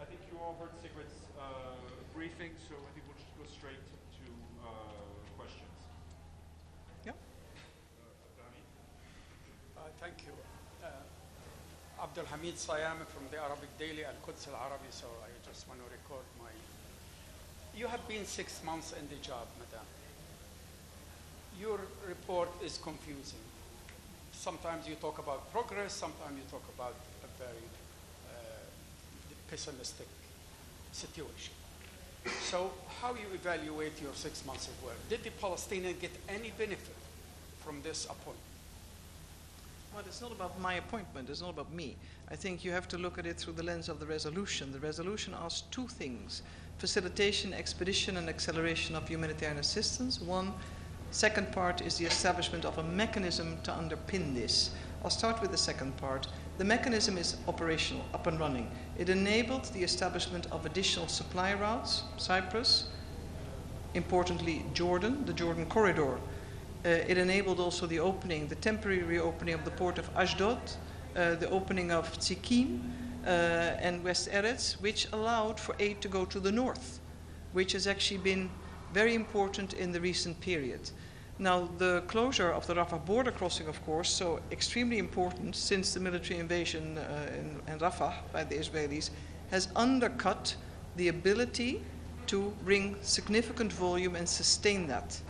I think you all heard Sigrid's briefing, so I think we'll just go straight to questions. Yeah. Thank you. Abdul Hamid Sayami from the Arabic Daily, Al-Quds Al-Arabi, so I just want to record my... You have been 6 months in the job, Madam. Your report is confusing. Sometimes you talk about progress, sometimes you talk about a very pessimistic situation. So how you evaluate your 6 months of work? Did the Palestinians get any benefit from this appointment? Well, it's not about my appointment, it's not about me. I think you have to look at it through the lens of the resolution. The resolution asks 2 things: facilitation, expedition, and acceleration of humanitarian assistance. Second part is the establishment of a mechanism to underpin this. I'll start with the second part. The mechanism is operational, up and running. It enabled the establishment of additional supply routes, Cyprus, importantly Jordan, the Jordan corridor. It enabled also the temporary reopening of the port of Ashdod, the opening of Tzikim and West Eretz, which allowed for aid to go to the north, which has actually been very important in the recent period. Now, the closure of the Rafah border crossing, of course, so extremely important since the military invasion in Rafah by the Israelis, has undercut the ability to bring significant volume and sustain that.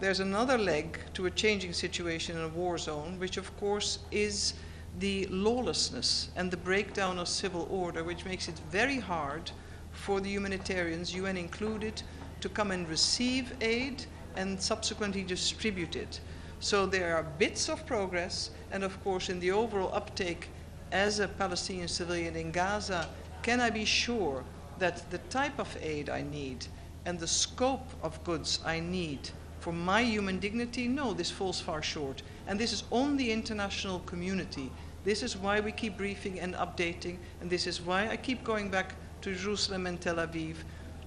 There's another leg to a changing situation in a war zone, which of course is the lawlessness and the breakdown of civil order, which makes it very hard for the humanitarians, UN included, to come and receive aid and subsequently distribute it. So there are bits of progress, and of course in the overall uptake as a Palestinian civilian in Gaza, can I be sure that the type of aid I need and the scope of goods I need for my human dignity? No, this falls far short. And this is on the international community This is why we keep briefing and updating, and this is why I keep going back to Jerusalem and Tel Aviv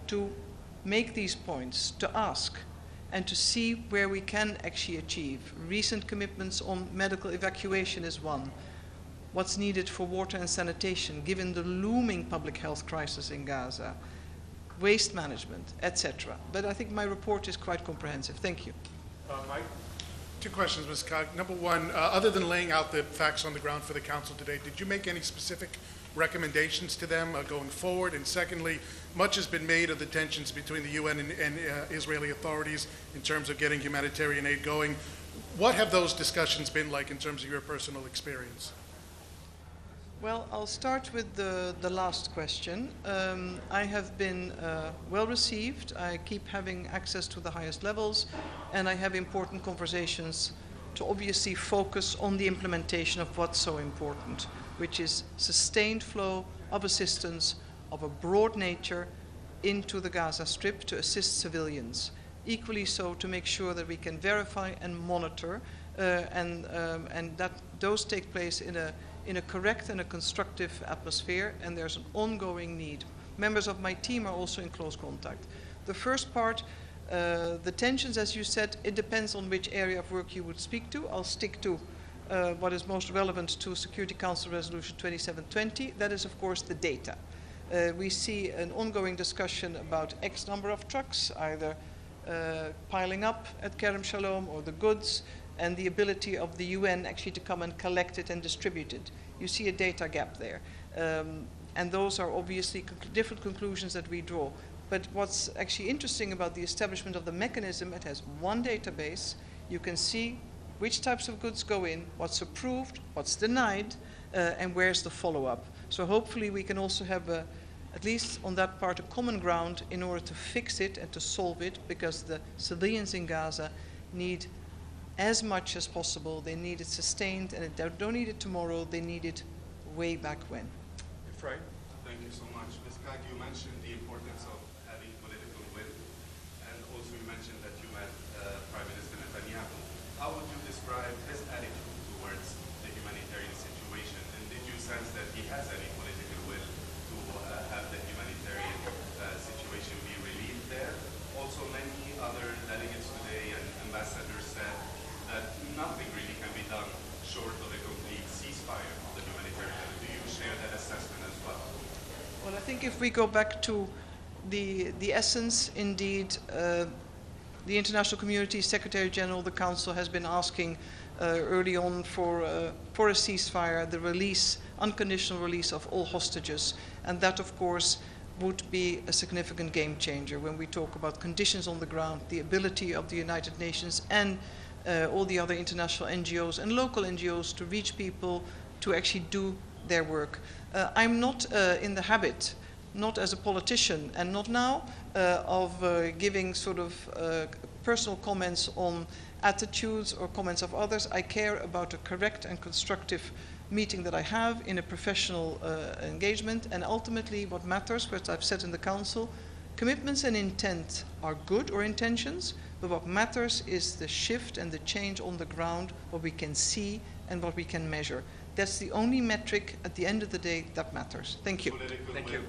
to make these points, to ask, and to see where we can actually achieve. Recent commitments on medical evacuation is one. What's needed for water and sanitation, given the looming public health crisis in Gaza, waste management, etc. But I think my report is quite comprehensive. Thank you. Mike? Two questions, Ms. Cog. Number one, other than laying out the facts on the ground for the Council today, did you make any specific recommendations to them going forward? And secondly, much has been made of the tensions between the UN and Israeli authorities in terms of getting humanitarian aid going. What have those discussions been like in terms of your personal experience? Well, I'll start with the last question. I have been well received. I keep having access to the highest levels, and I have important conversations to obviously focus on the implementation of what's so important, which is sustained flow of assistance of a broad nature into the Gaza Strip to assist civilians. Equally so to make sure that we can verify and monitor and that those take place in a correct and a constructive atmosphere, and there's an ongoing need. Members of my team are also in close contact. The first part, the tensions, as you said, it depends on which area of work you would speak to. I'll stick to what is most relevant to Security Council Resolution 2720. That is, of course, the data. We see an ongoing discussion about X number of trucks, either piling up at Kerem Shalom or the goods, and the ability of the UN actually to come and collect it and distribute it. You see a data gap there. And those are obviously different conclusions that we draw. But what's actually interesting about the establishment of the mechanism, it has one database. You can see which types of goods go in, what's approved, what's denied, and where's the follow-up. So hopefully we can also have, at least on that part, a common ground in order to fix it and to solve it, because the civilians in Gaza need as much as possible. They need it sustained, and they don't need it tomorrow, they need it way back when. Efraim? Thank you so much. Ms. Kag, you mentioned the importance of having political will, and also you mentioned that you met Prime Minister Netanyahu. How would you describe his attitude towards the humanitarian situation, and did you sense that he has any political will to have the humanitarian situation be relieved there? Also, many other delegates today and ambassadors said that nothing really can be done short of a complete ceasefire of the humanitarian level. Do you share that assessment as well? Well, I think if we go back to the essence, indeed, the international community, Secretary General, the Council has been asking early on for a ceasefire, the release, unconditional release of all hostages, and that, of course, would be a significant game changer when we talk about conditions on the ground, the ability of the United Nations and all the other international NGOs and local NGOs to reach people, to actually do their work. I'm not in the habit, not as a politician and not now, of giving sort of personal comments on attitudes or comments of others. I care about a correct and constructive meeting that I have in a professional engagement, and ultimately what matters, which I've said in the Council, commitments and intent are good, or intentions, but what matters is the shift and the change on the ground, what we can see and what we can measure. That's the only metric at the end of the day that matters. Thank you. Political Thank will. you.